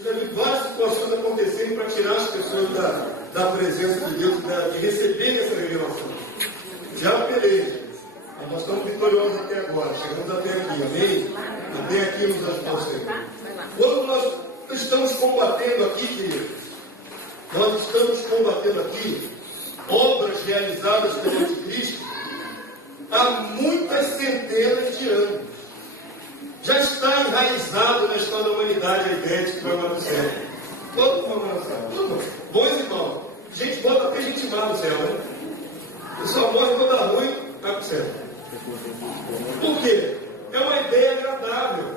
Eu já vi várias situações acontecerem para tirar as pessoas da presença de Deus, de receber essa revelação. Já peleja. Nós estamos vitoriosos até agora, chegamos até aqui, amém? Até aqui nos ajudou o Senhor. Quando nós estamos combatendo aqui, queridos, nós estamos combatendo aqui obras realizadas pelo Anticristo há muitas centenas de anos. Já está enraizado na história da humanidade a ideia de que vai para o céu. Todo mundo vai para o céu. Tudo. Bons e maus. Gente boa até gente má no céu, né? E só morre quando dá ruim, vai para o céu. Por quê? É uma ideia agradável.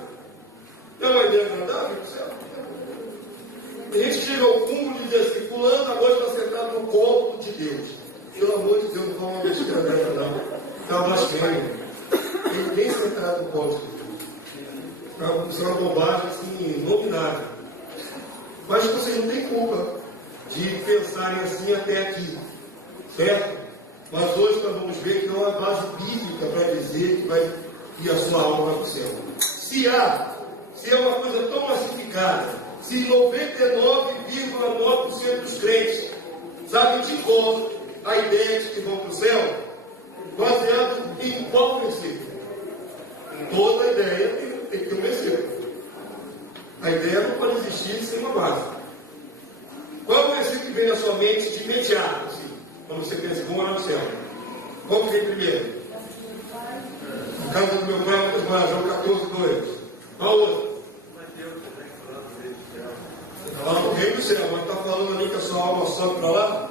É uma ideia agradável para o céu. A gente chega ao cúmulo de dizer assim, fulano agora está sentado no colo de Deus. Pelo amor de Deus, não vamos uma besteira dessa, não. É uma blasfêmia. Ninguém sentado no colo de Deus. Isso é uma bobagem assim, inominável. Mas vocês não têm culpa de pensarem assim até aqui. Certo? Mas hoje nós vamos ver que não há base bíblica para dizer que vai ir a sua alma para o céu. Se é uma coisa tão massificada, se 99,9% dos crentes sabem de cor a ideia de que vão para o céu, baseado em qual versículo? Toda ideia tem que ter um versículo. A ideia não pode existir sem uma base. Qual é o versículo que vem na sua mente de imediato, assim, quando você pensa, vou lá no céu? Qual que vem primeiro? A casa do meu pai é uma das maiores, João 14:2. Qual outro? Lá no reino do céu, mas está falando ali que a sua alma sobe para lá?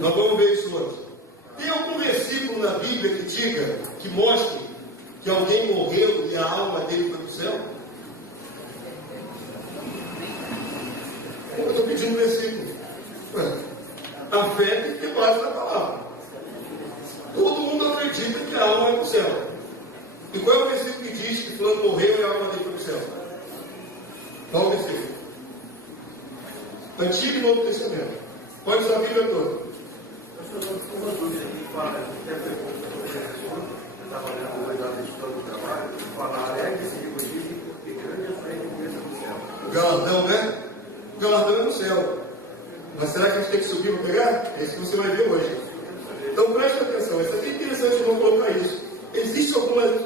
Nós vamos ver isso hoje. Tem algum versículo na Bíblia que diga, que mostre que alguém morreu e a alma dele foi para o céu? Eu estou pedindo um versículo. A fé tem que ter base na palavra. Todo mundo acredita que a alma é para o céu. E qual é o versículo que diz que fulano morreu e a alma dele foi para o céu? Qual o versículo? Antigo e Novo Testamento. Pode usar a Bíblia toda. Eu estou com uma dúvida aqui, fala que é trabalhando na história do trabalho, falar alegre se regozijem, porque grande é a sua recompensa no céu. O galardão, né? O galardão é no céu. Mas será que a gente tem que subir para pegar? É isso que você vai ver hoje. Então preste atenção, isso aqui é interessante, eu vou colocar isso. Existem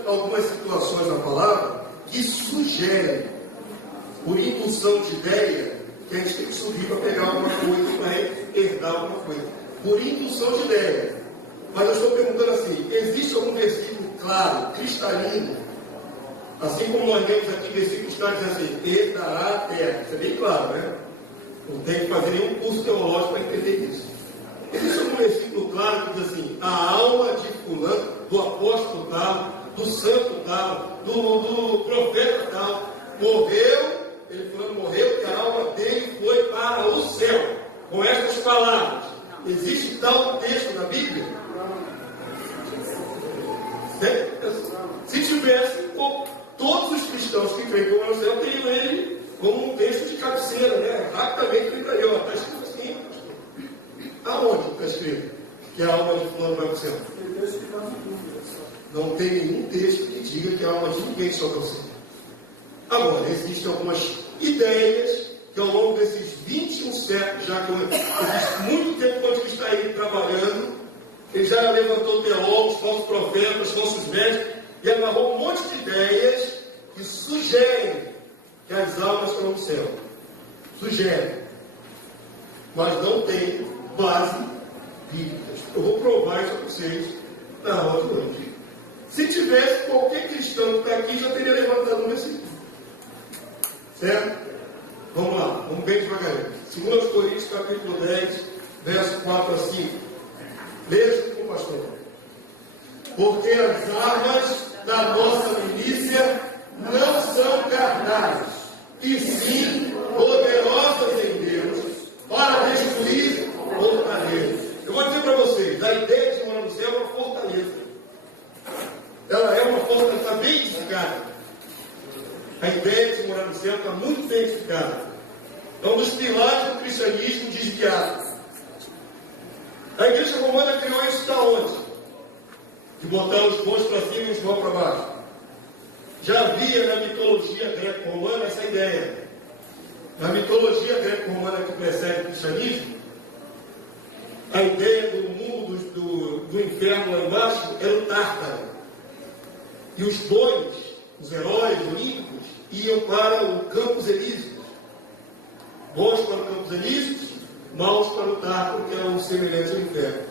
algumas situações na palavra que sugerem, por impulsão de ideia, que a gente tem que subir para pegar alguma coisa, para herdar alguma coisa. Por impulsão de ideia. Mas eu estou perguntando assim, existe algum versículo claro, cristalino, assim como nós temos aqui versículos que dizem assim, herdará a terra. Isso é bem claro, né? Não tem que fazer nenhum curso teológico para entender isso. Existe algum versículo claro que diz assim, a alma de fulano, do apóstolo tal, do santo tal, do profeta tal, morreu, ele falando morreu, que a alma dele foi para o céu. Com essas palavras. Existe tal texto na Bíblia? Se tivesse, todos os cristãos que creem que vão ao céu teriam ele como um texto de cabeceira, né? Rapidamente ficaria, está escrito assim, pastor. Aonde está escrito que a alma de fulano vai para o céu? Não tem nenhum texto que diga que a alma de ninguém sobe ao céu. Agora, existem algumas ideias que ao longo desses 21 séculos, já que existe muito tempo que a gente está aí trabalhando, ele já levantou teólogos, falsos profetas, falsos médicos, e agarrou um monte de ideias que sugerem que as almas estão no céu. Sugerem. Mas não tem base bíblica. Eu vou provar isso para vocês na aula de hoje. Se tivesse, qualquer cristão que está aqui já teria levantado um versículo. Certo? Vamos lá, vamos bem devagarinho. 2 Coríntios, capítulo 10, verso 4 a 5. Leia com o pastor. Porque as armas da nossa milícia não são carnais, e sim poderosas em Deus, para destruir fortalezas. Eu vou dizer para vocês, a ideia de morar no céu é uma fortaleza. Ela é uma fortaleza, está bem edificada. A ideia de morar no céu está muito bem edificada. É um dos pilares do cristianismo desviado. A igreja romana criou isso da onde? De botar os bons para cima e os bons para baixo. Já havia na mitologia greco-romana essa ideia. Na mitologia greco-romana que precede o cristianismo, a ideia do mundo do inferno lá embaixo era o Tártaro. E os dois, os heróis olímpicos, iam para o Campos Elíseos. Bons para o Campos Elíseos, maus para o Tártaro, que era um semelhante ao inferno.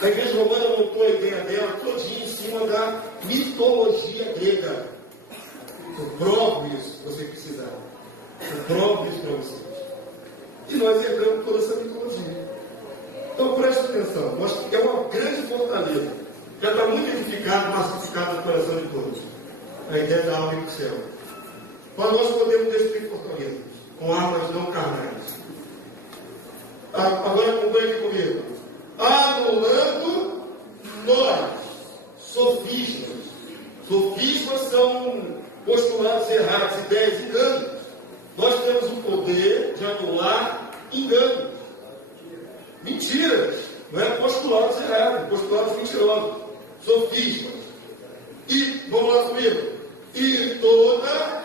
A Igreja Romana montou a ideia dela todinha em cima da mitologia grega. Eu provo isso, se você precisar. Eu provo isso para vocês. E nós herdamos toda essa mitologia. Então preste atenção, é uma grande fortaleza. Já está muito edificado, massificado no coração de todos. A ideia da alma e do céu. Mas nós podemos destruir fortalezas com armas não carnais. Agora acompanhe aqui comigo. Anulando nós, sofismas. Sofismas são postulados errados, ideias, enganos. Nós temos o poder de anular enganos, mentiras, não é? Postulados errados, postulados mentirosos, sofismas. E, vamos lá comigo, e toda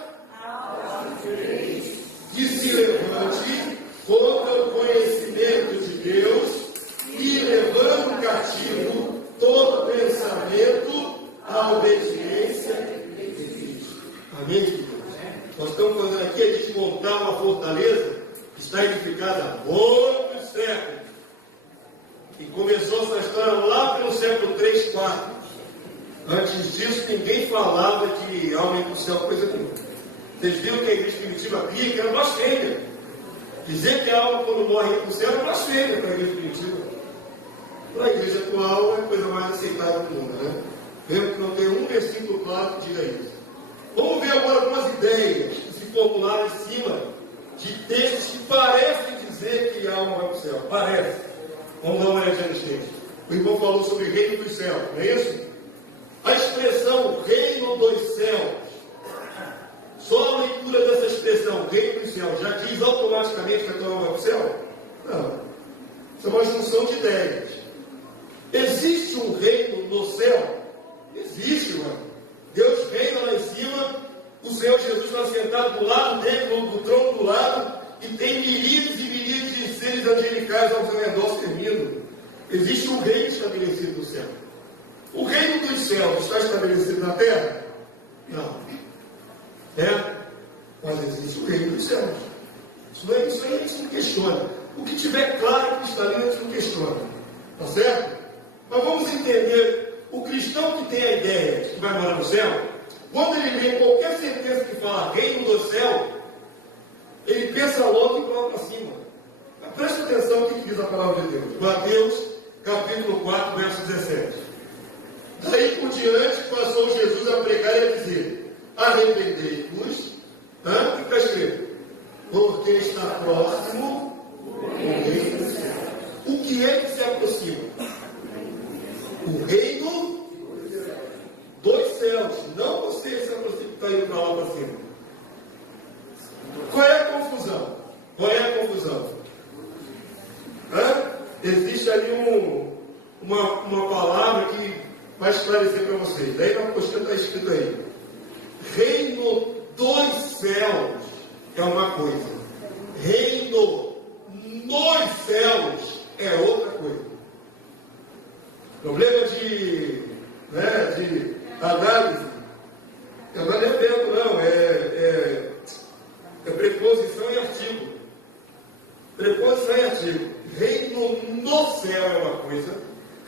que se levante contra o conhecimento de Deus e levando cativo todo pensamento à obediência de Cristo. Amém, queridos? Nós estamos fazendo aqui a gente montar uma fortaleza que está edificada há muitos séculos. E começou essa história lá pelo século 3, 4. Antes disso, ninguém falava que alma e do céu coisa nenhuma. Vocês viram que a igreja primitiva cria que era blasfêmia. Dizer que a alma, quando morre, ia para o céu, é blasfêmia para a igreja primitiva. Para a igreja atual, é a coisa mais aceitável do mundo, né? Vemos que não tem um versículo claro que diga isso. Vamos ver agora algumas ideias que se formularam em cima de textos que parecem dizer que a alma vai para o céu. Parece. Vamos dar uma olhadinha nos textos. O irmão falou sobre o reino dos céus, não é isso? A expressão reino dos céus, só a leitura dessa expressão, reino dos céus, já diz automaticamente que a tua alma vai para o céu? Não. Isso é uma junção de ideias. Existe um reino no céu? Existe, mano. Deus reina lá em cima, o Senhor Jesus está sentado do lado dele, do trono do lado, e tem milhares e milhares de seres angelicais ao seu redor servindo. Existe um reino estabelecido no céu. O reino dos céus está estabelecido na terra? Não. É? Mas existe o reino dos céus. Isso aí a gente não questiona. O que tiver claro que está ali, a gente não questiona. Tá certo? Mas vamos entender. O cristão que tem a ideia de que vai morar no céu, quando ele vê qualquer sentença que fala reino do céu, ele pensa logo e coloca para cima. Mas preste atenção no que diz a palavra de Deus. Mateus, capítulo 4, verso 17. Daí por diante passou Jesus a pregar e a dizer: arrependei-vos. O que está escrito? Porque está próximo o reino do céu. O que é que se aproxima? O reino dos céus. Não você se aproxima que está indo para lá para cima. Qual é a confusão? Qual é a confusão? Existe ali uma palavra que vai esclarecer para vocês. Daí na apostila está escrito aí: reino dos céus é uma coisa, reino nos céus é outra coisa. Problema de análise não é verbo, não, é preposição e artigo. Preposição e artigo. Reino no céu é uma coisa,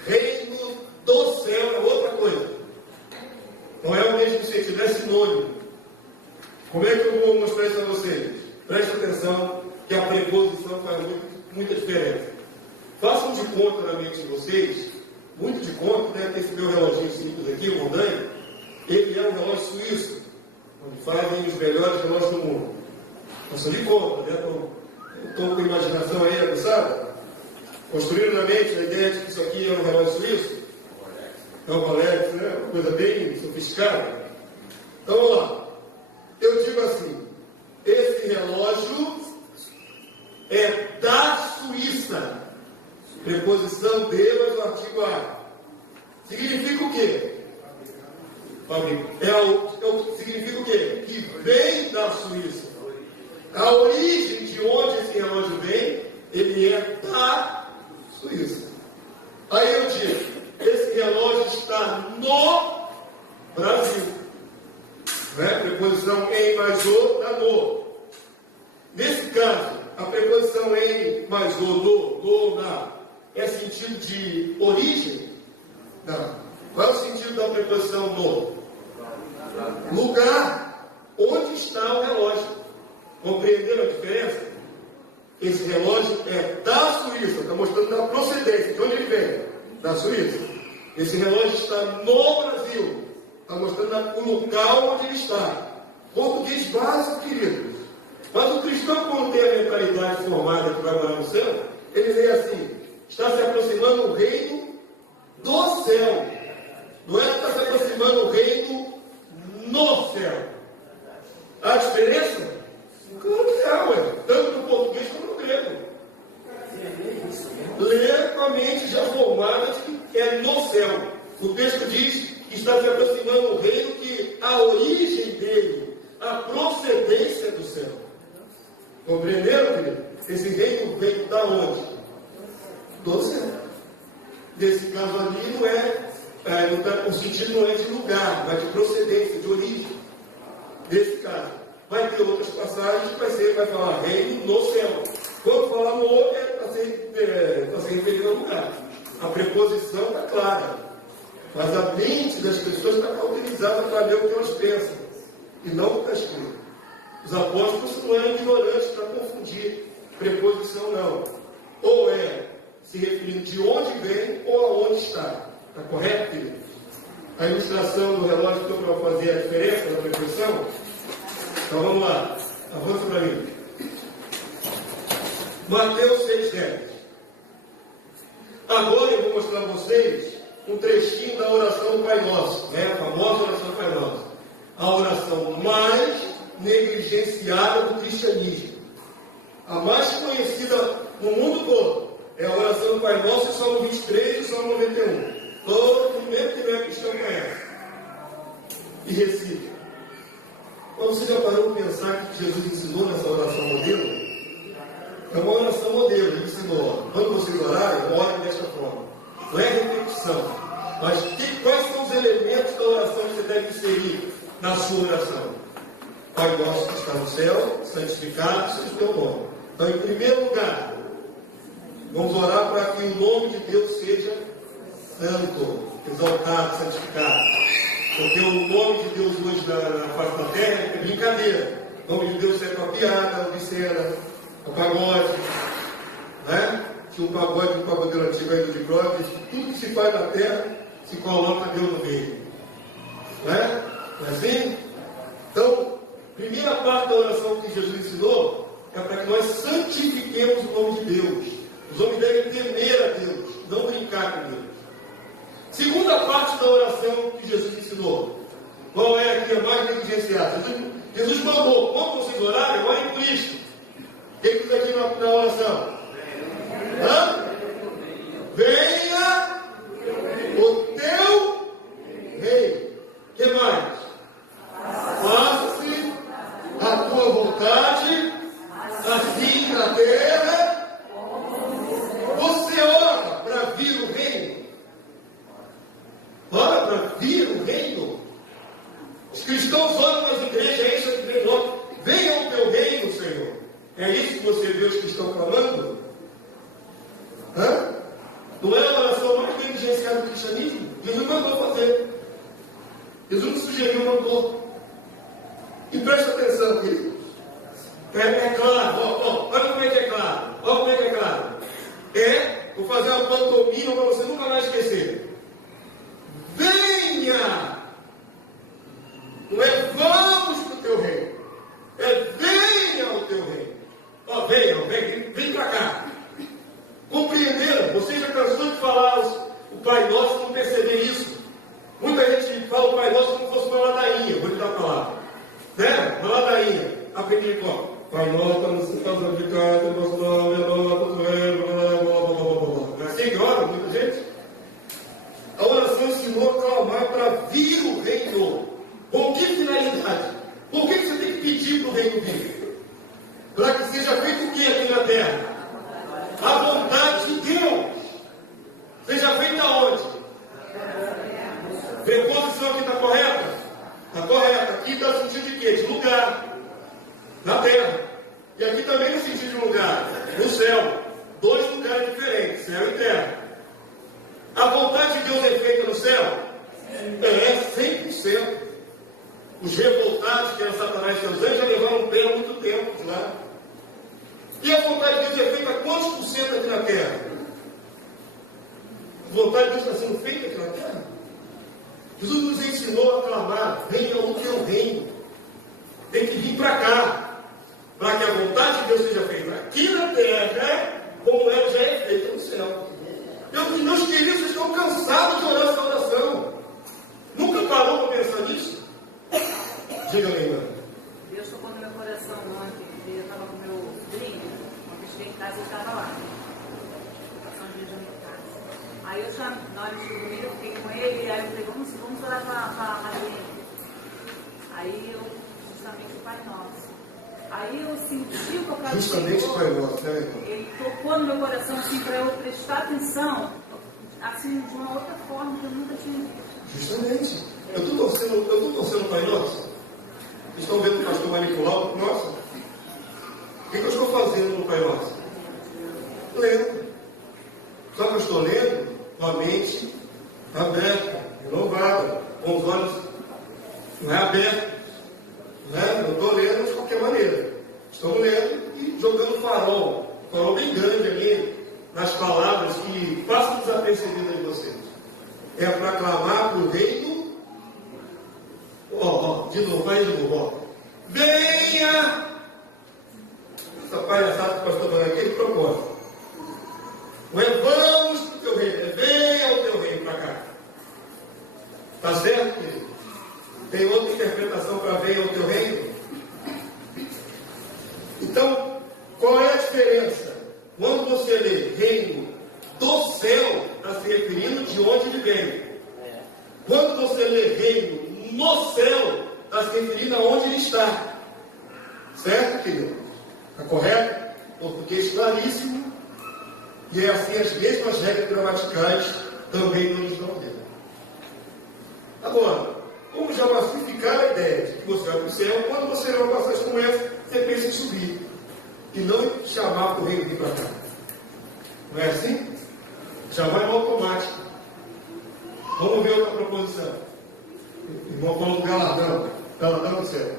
reino do céu é outra coisa. Não é o mesmo sentido, é sinônimo. Como é que eu vou mostrar isso a vocês? Preste atenção que a preposição faz muita diferença. Façam de conta na mente de vocês, muito de conta, né? Tem esse meu reloginho simples aqui, o Mondanha, ele é um relógio suíço, onde fazem os melhores relógios do mundo. Façam de conta, né? Estou com imaginação aí, não sabe? Construíram na mente a ideia de que isso aqui é um relógio suíço. É um Rolex, né? Uma coisa bem sofisticada. Então vamos lá. Eu digo assim: esse relógio é da Suíça. Preposição de, mas o artigo A. Significa o quê? Significa o quê? Que vem da Suíça. A origem de onde esse relógio vem, ele é da Suíça. Aí eu digo, esse relógio está no Brasil. Né? Preposição em mais o, dá no. Nesse caso, a preposição em mais o, no, na, é sentido de origem? Não. Qual é o sentido da preposição no? Lugar onde está o relógio. Compreenderam a diferença? Esse relógio é da Suíça, está mostrando a procedência, de onde ele vem? Da Suíça. Esse relógio está no Brasil, está mostrando o local onde ele está. Português básico, queridos. Mas o cristão, quando tem a mentalidade formada que vai morar no céu, ele vê assim: está se aproximando o reino do céu. Não é que está se aproximando o reino no céu. Há diferença? Claro que há, ué. Tanto no português como no grego. Ler com a mente já formada de que é no céu. O texto diz que está se aproximando o reino que a origem dele, a procedência do céu. Compreenderam, querido? Esse reino vem da onde? Do céu. Nesse caso ali não é, o sentido não é de lugar, mas de procedência, de origem. Nesse caso, vai ter outras passagens que vai falar reino no céu. Quando falar no outro, está se referindo ao lugar. A preposição está clara. Mas a mente das pessoas está cauterizada para ler o que elas pensam. E não o que está escrito. Os apóstolos não eram ignorantes para confundir preposição, não. Ou é se referindo de onde vem ou aonde está. Está correto, querido? A ilustração do relógio que eu para fazer a diferença da preposição. Então vamos lá. Avança para mim. Mateus 6,7. Agora eu vou mostrar a vocês um trechinho da oração do Pai Nosso. A famosa oração do Pai Nosso. A oração mais negligenciada do cristianismo. A mais conhecida no mundo todo. É a oração do Pai Nosso, o Salmo 23 e o Salmo 91. Todo mundo que não é cristão conhece. E recita. Mas você já parou para pensar que Jesus ensinou nessa oração modelo? É uma oração modelo, ele ensinou. Quando vocês orarem, orem desta forma. Não é repetição. Mas quais são os elementos da oração que você deve inserir na sua oração? Pai nosso que está no céu, santificado seja o teu nome. Então, em primeiro lugar, vamos orar para que o nome de Deus seja santo, exaltado, santificado. Porque o nome de Deus hoje na face da terra é brincadeira. O nome de Deus é para piada, obscena, o pagode. Né? Tinha um pagodeiro antigo aí do de Cross, que tudo que se faz na terra se coloca Deus no meio. Né? Não é assim? Então, primeira parte da oração que Jesus ensinou é para que nós santifiquemos o nome de Deus. Os homens devem temer a Deus, não brincar com Deus. Segunda parte da oração que Jesus ensinou. Qual é a que é mais negligenciada? Jesus mandou, quando vocês orarem, orem por isto. O que diz aqui na oração? Venha o teu reino. O que mais? Faça-se a tua vontade, assim na terra. Você ora para vir o reino? Ora para vir o reino? Os cristãos oram nas igrejas, é isso que vem logo. Venha o teu reino, Senhor. É isso que você vê os cristãos falando? Não é a oração mais negligenciada do cristianismo? Jesus mandou fazer. Jesus não sugeriu, mandou. E presta atenção, querido. É claro, olha como é que é claro. Olha como é que é claro. Vou fazer uma pantomima para você nunca mais esquecer. Venha! Não é vamos para o teu reino. É venha ao teu reino. Vem para cá. Compreenderam? Você já cansou de falar o Pai Nosso, não perceber isso. Muita gente fala o Pai Nosso como se fosse uma ladainha. Vou lhe dar a palavra. Né? Uma ladainha. Aprende como? Pai Nosso, santificado, nosso nome, não é assim que ora, muita gente? Preposição aqui está correta? Está correta. Aqui dá sentido de quê? De lugar. Na terra. E aqui também no sentido de lugar. No céu. Dois lugares diferentes, céu e terra. A vontade de Deus é feita no céu? É 100%. Os revoltados, que eram Satanás e seus anjos, já levaram um pé há muito tempo de lá. E a vontade de Deus é feita quantos por cento aqui na terra? A vontade de Deus está sendo feita aqui na terra? Jesus nos ensinou a clamar: venha o teu reino. Tem que vir para cá, para que a vontade de Deus seja feita aqui na terra, como ela já é feita no céu. Meus queridos estão cansados de orar essa oração. Nunca parou para pensar nisso? Diga, minha irmã. Deus tocou no meu coração ontem. Eu estava com meu sobrinho, quando eu cheguei em casa, eu estava lá. Passando um dia em casa. Aí eu já, na hora de dormir, eu fiquei com ele, aí eu falei, vamos orar para a Maria. Aí eu, justamente o Pai Nosso. Aí eu senti o tocar do Justamente o Pai Nosso, né, irmão? Ele tocou no meu coração assim para eu prestar atenção, assim, de uma outra forma que eu nunca tinha visto. Justamente. Eu estou torcendo o Pai Nosso. Vocês estão vendo o pastor manipular o Nosso? O que eu estou fazendo no Pai Nosso? Lendo. Só que eu estou lendo com a mente aberta, renovada, com os olhos não é abertos. Não estou lendo de qualquer maneira. Estou lendo e jogando farol bem grande ali, nas palavras que passam desapercebidas de vocês. É para clamar para o reino. De novo, vai de novo. Venha! Essa palhaçada que o pastor falou aqui, ele propõe. Não é vamos para o teu reino, é venha o teu reino para cá. Está certo, querido? Tem outra interpretação para venha o teu reino? Então, qual é a diferença? Quando você lê reino do céu, está se referindo de onde ele vem. Quando você lê reino no céu, está se referindo a onde ele está. Certo, querido? Está correto? Português claríssimo. E é assim as mesmas regras gramaticais também nos dão dentro. Agora, como já massificar a ideia de que você vai para o céu, quando você lê uma passagem como essa, você pensa em subir. E não em chamar para o reino vir para cá. Não é assim? Já vai no automático. Vamos ver outra proposição. Irmão falando do galardão. Galardão do céu.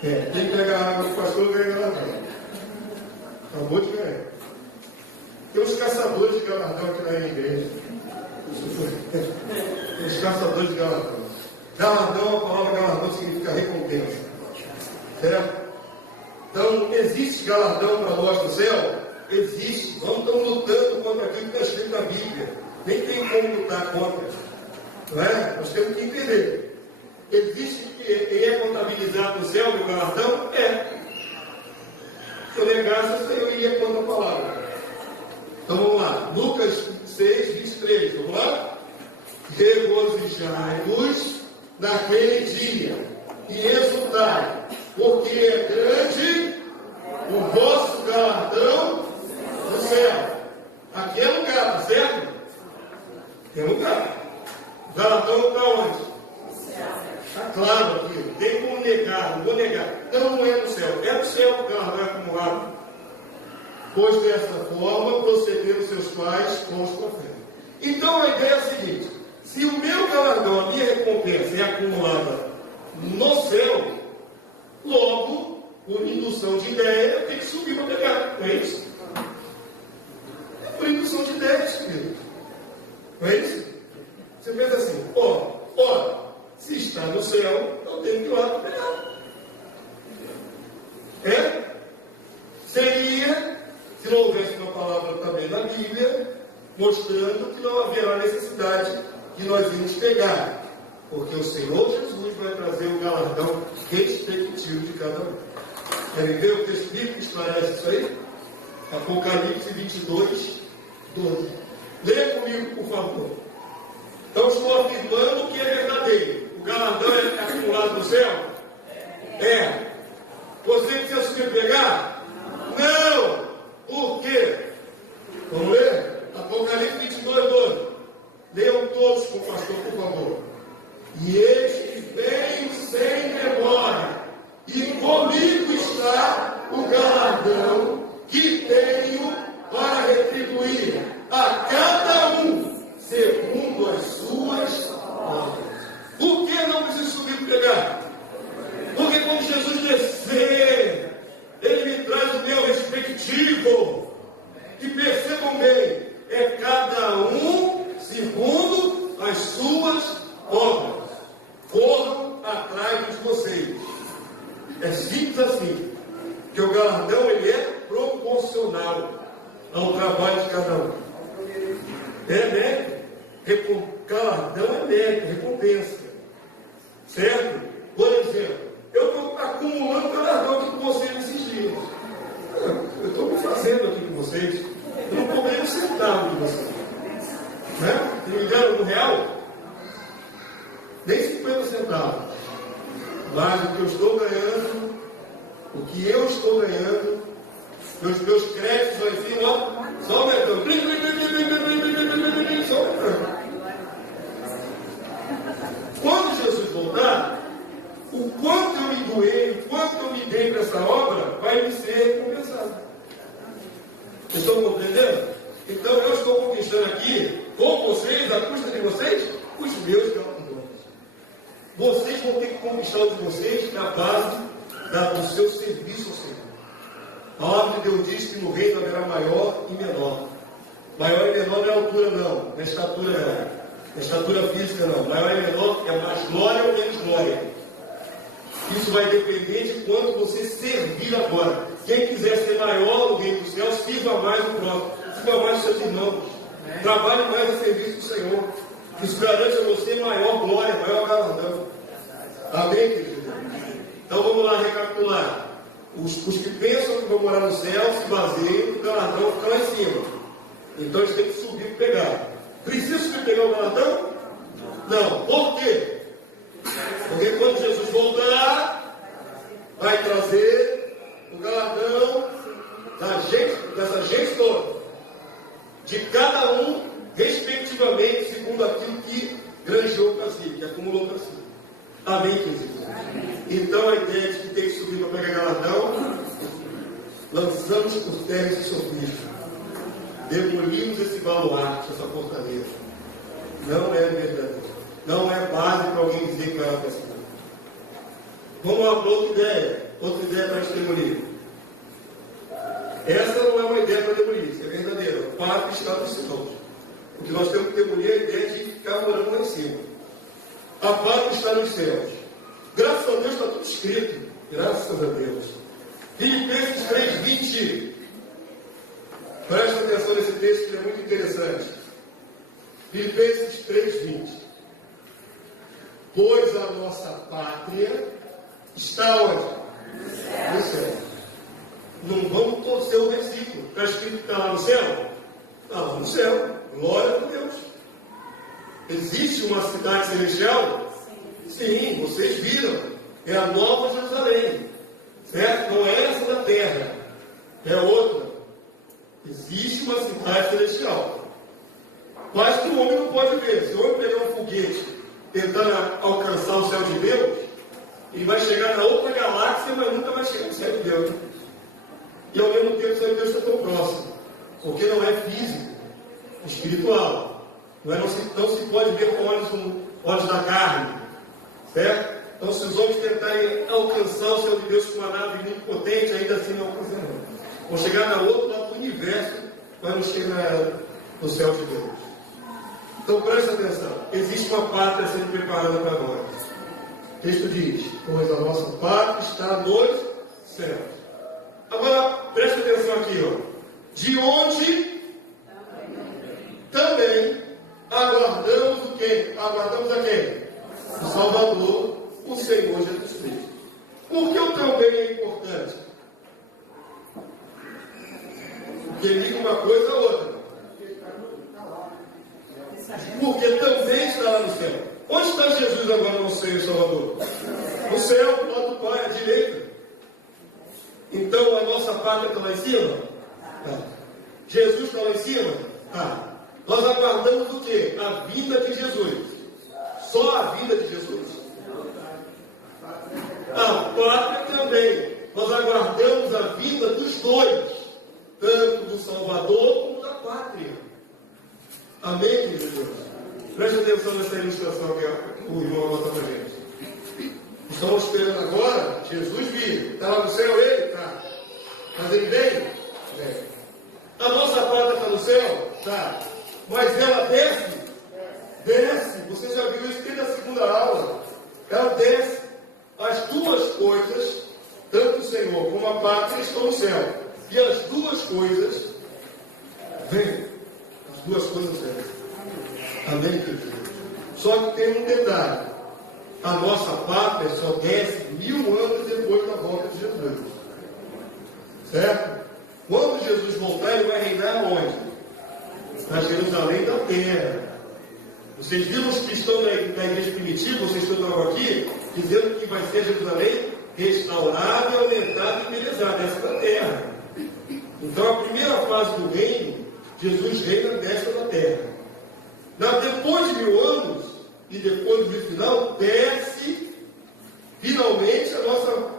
Quem pega a água do pastor ganha galardão. Acabou de ganhar. Tem os caçadores de galardão aqui na igreja. Tem os caçadores de galardão. Galardão, a palavra galardão significa recompensa. Certo? Então, existe galardão para nós no céu? Existe. Nós estamos lutando contra aquilo que está escrito na Bíblia. Nem tem como lutar contra. Não é? Nós temos que entender. Existe e é contabilizado no céu o galardão? É. Se eu negasse, eu iria contra a palavra. Então vamos lá. Lucas 6, 23. Vamos lá? Regozijai-vos naquele dia e exultai, porque é grande o vosso galardão no céu. Aqui é lugar, tá certo? É lugar. O galardão está onde? Está claro aqui. Não tem como negar, não vou negar. Então não é no céu. É no céu que o galardão é acumulado. Pois dessa forma procederam seus pais com os profetas. Então a ideia é a seguinte: se o meu galardão, a minha recompensa é acumulada no céu, logo, por indução de ideia, eu tenho que subir para pegar. Não é isso? É por indução de ideias, querido. Não é isso? Você pensa assim: ora, se está no céu, eu tenho que ir lá para pegar. Seria, se não houvesse uma palavra também na Bíblia, mostrando que não haverá necessidade de nós irmos pegar, porque o Senhor Jesus vai trazer o galardão respectivo de cada um. Querem ver o texto bíblico que esclarece isso aí? Apocalipse 22, 12. Leia comigo, por favor. Então estou afirmando que é verdadeiro. O galardão é acumulado no céu? É. Você precisa subir pegar? Não! Por quê? Vamos ler? Apocalipse 22, 12. Leiam todos. todos com o pastor, por favor. E eis que venho sem demora, e comigo está o galardão que tenho para retribuir a cada um segundo as suas obras. Por que não preciso subir pregar? Porque quando Jesus descer, Ele me traz o meu respectivo. E percebam bem, é cada um segundo as suas obras. Corram atrás de vocês. É simples assim. Que o galardão ele é proporcional ao trabalho de cada um. É mérito. Galardão é mérito, recompensa. Certo? Por exemplo, eu estou acumulando galardão aqui com vocês nesses dias. Eu estou me fazendo aqui com vocês. Eu não cobrei um centavo de vocês. Né? Se não me engano, R$1, nem 50 centavos. Mas o que eu estou ganhando, o que eu estou ganhando, meus créditos lá em cima, ó, só aumentando. Só aumentando. Quando Jesus voltar, o quanto eu me doei, o quanto eu me dei para essa obra, vai me ser recompensado. Vocês estão compreendendo? Então eu estou conquistando aqui, com vocês, à custa de vocês, os meus galardões. Vocês vão ter que conquistar os de vocês na base do seu serviço ao Senhor. A palavra de Deus diz que no reino haverá maior e menor. Maior e menor não é altura, não. Não é estatura, não. Não é estatura física, não. Maior e menor é mais glória ou menos glória. Isso vai depender de quanto você servir agora. Quem quiser ser maior no reino dos céus, sirva mais o próximo, sirva mais os seus irmãos. Trabalhe mais a serviço do Senhor. Isso garante a você maior glória, maior galardão. Amém, querido? Então vamos lá recapitular. Os que pensam que vão morar no céu se baseiam no galardão que está lá em cima. Então eles têm que subir e pegar. Precisa subir e pegar o galardão? Não. Por quê? Porque quando Jesus voltar, vai trazer o galardão dessa gente toda. De cada um, respectivamente, segundo aquilo que granjeou para si, que acumulou para si. Amém, queridos? Então a ideia de que tem que subir para pegar galardão, lançamos por terra esse sofisma. Demolimos esse baluarte, essa fortaleza. Não é verdadeiro. Não é base para alguém dizer que vai lá para cima. Vamos lá para outra ideia. Outra ideia para demolir. Essa não é uma ideia para demolir, isso é verdadeiro. O pátria está nos céus. O que nós temos que demolir é a ideia de ficar morando lá em cima. A pátria está nos céus. Graças a Deus está tudo escrito. Graças a Deus. Filipenses 3:20. Presta atenção nesse texto que é muito interessante. Filipenses 3:20. Pois a nossa pátria está onde? No céu. Não vamos torcer o versículo. Está escrito que está lá no céu? Está lá no céu. Glória a Deus. Existe uma cidade celestial? Sim, vocês viram. É a Nova Jerusalém. Certo? Não é essa da terra. É outra. Existe uma cidade celestial. Mas que o homem não pode ver. Se o homem pegar um foguete tentando alcançar o céu de Deus, ele vai chegar na outra galáxia, mas nunca vai chegar no céu de Deus. E ao mesmo tempo o céu de Deus está tão próximo. Porque não é físico, é espiritual. Não se pode ver com olhos da carne. Certo? Então se os homens tentarem alcançar o céu de Deus com uma nave muito potente, ainda assim não alcançarão. Vão chegar na outra lado do universo, mas não chegar no céu de Deus. Então presta atenção, existe uma pátria sendo preparada para nós. O texto diz, pois a nossa pátria está nos céus. Agora, presta atenção aqui, ó. De onde também aguardamos o quê? Aguardamos a quem? O Salvador, o Senhor Jesus Cristo. Por que o também é importante? Porque liga uma coisa a outra. Porque também está lá no céu. Onde está Jesus agora, no Senhor Salvador? No céu, do lado do Pai, à direita. Então a nossa pátria está lá em cima? Tá. Jesus está lá em cima? Tá. Nós aguardamos o quê? A vinda de Jesus. Só a vinda de Jesus? A pátria também. Nós aguardamos a vinda dos dois, tanto do Salvador como da pátria. Amém, querido Deus? Preste atenção nessa ilustração que o irmão botou para a gente. Estamos esperando agora Jesus vir. Está lá no céu ele? Está. Mas ele vem? Vem. A nossa pátria está no céu? Está. Mas ela desce? Desce. Você já viu isso desde a segunda aula. Ela desce. As duas coisas, tanto o Senhor como a pátria, estão no céu. E as duas coisas vêm. As duas coisas vêm. Amém, querido? Só que tem um detalhe. A nossa pátria só desce 1000 anos depois da volta de Jesus. Certo? Quando Jesus voltar, ele vai reinar onde? Na Jerusalém da terra. Vocês viram os que estão na igreja primitiva, vocês estão aqui, dizendo que vai ser Jerusalém restaurada, aumentada e embelezada. Essa é da terra. Então a primeira fase do reino, Jesus reina desta da terra. Depois de 1000 anos, e depois do final, desce finalmente a nossa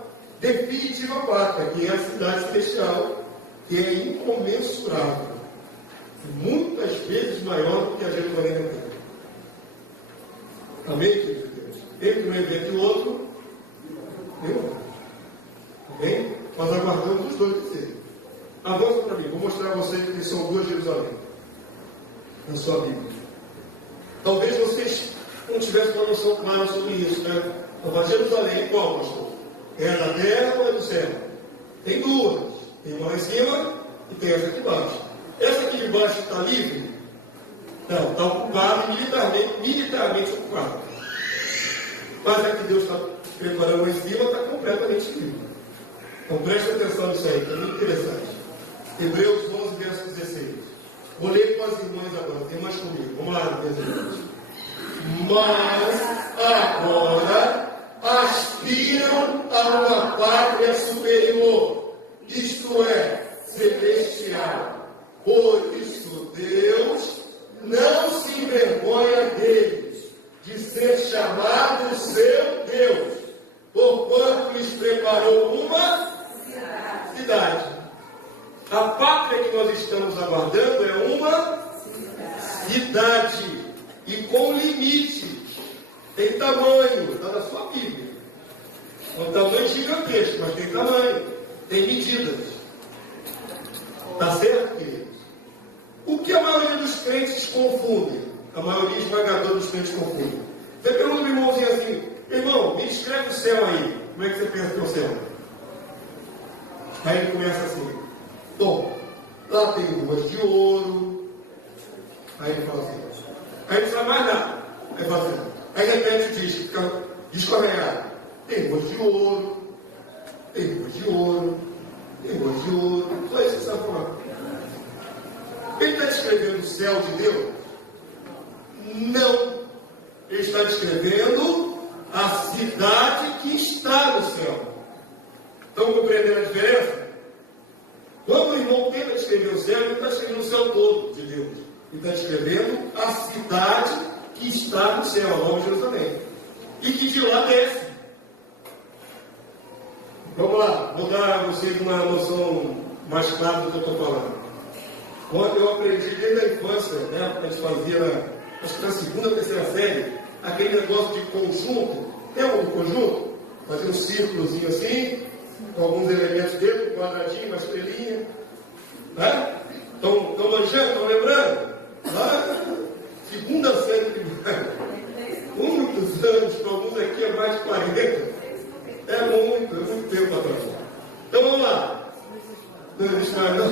definitiva pátria, que é a cidade celestial, que é incomensurável, muitas vezes maior do que a Jerusalém da terra. Amém, querido Deus? Entre um evento e outro, amém? Nós aguardamos os dois dizer. Avança para mim, vou mostrar a vocês que são duas Jerusalém na sua Bíblia. Talvez vocês não tivessem uma noção clara sobre isso, né? Mas Jerusalém, qual, pastor? É da terra ou é do céu? Tem duas. Tem uma lá em cima e tem essa aqui embaixo. Essa aqui de baixo está livre? Não, está ocupada, militarmente ocupada. Mas a que Deus está preparando lá em cima está completamente livre. Então preste atenção nisso aí, que é muito interessante. Hebreus 11, verso 16. Vou ler com as irmãs agora, tem mais comigo. Vamos lá, meus irmãos. Mas agora aspiram a uma pátria superior, isto é, celestial. Por isso Deus não se envergonha deles, de ser chamado seu Deus, porquanto lhes preparou uma cidade. A pátria que nós estamos aguardando é uma cidade, e com limite. Tem tamanho, está na sua Bíblia. É um tamanho gigantesco, mas tem tamanho, tem medidas. Está certo, queridos? O que a maioria dos crentes confunde? A maioria esmagadora dos crentes confunde. Você pergunta um irmãozinho assim: irmão, me descreve o céu aí. Como é que você pensa que é o céu? Aí ele começa assim: bom, lá tem ruas de ouro. Aí ele fala assim. Aí não sabe mais nada. Aí fala assim. Aí repete o disco, fica descorreado. Tem ruas de ouro. Tem ruas de ouro. Tem ruas de ouro. Só isso que você sabe falar. Ele está descrevendo o céu de Deus? Não. Ele está descrevendo a cidade que está no céu. Estão compreendendo a diferença? Quando o irmão tenta descrever o céu, ele está descrevendo o céu todo de Deus. Ele está descrevendo a cidade que está no céu, a Nova Jerusalém. E que de lá desce. Vamos lá, vou dar a vocês uma noção mais clara do que eu estou falando. Quando eu aprendi desde a infância, né, a gente fazia, acho que na segunda ou terceira série, aquele negócio de conjunto. Tem algum conjunto? Fazia um círculozinho assim, com alguns elementos dentro, um quadradinho, uma estrelinha. Né? Estão manjando, estão lembrando? Lá, segunda série primária. Muitos anos, para alguns aqui é mais de 40. É muito tempo atrás. Então vamos lá. Não existe mais, não?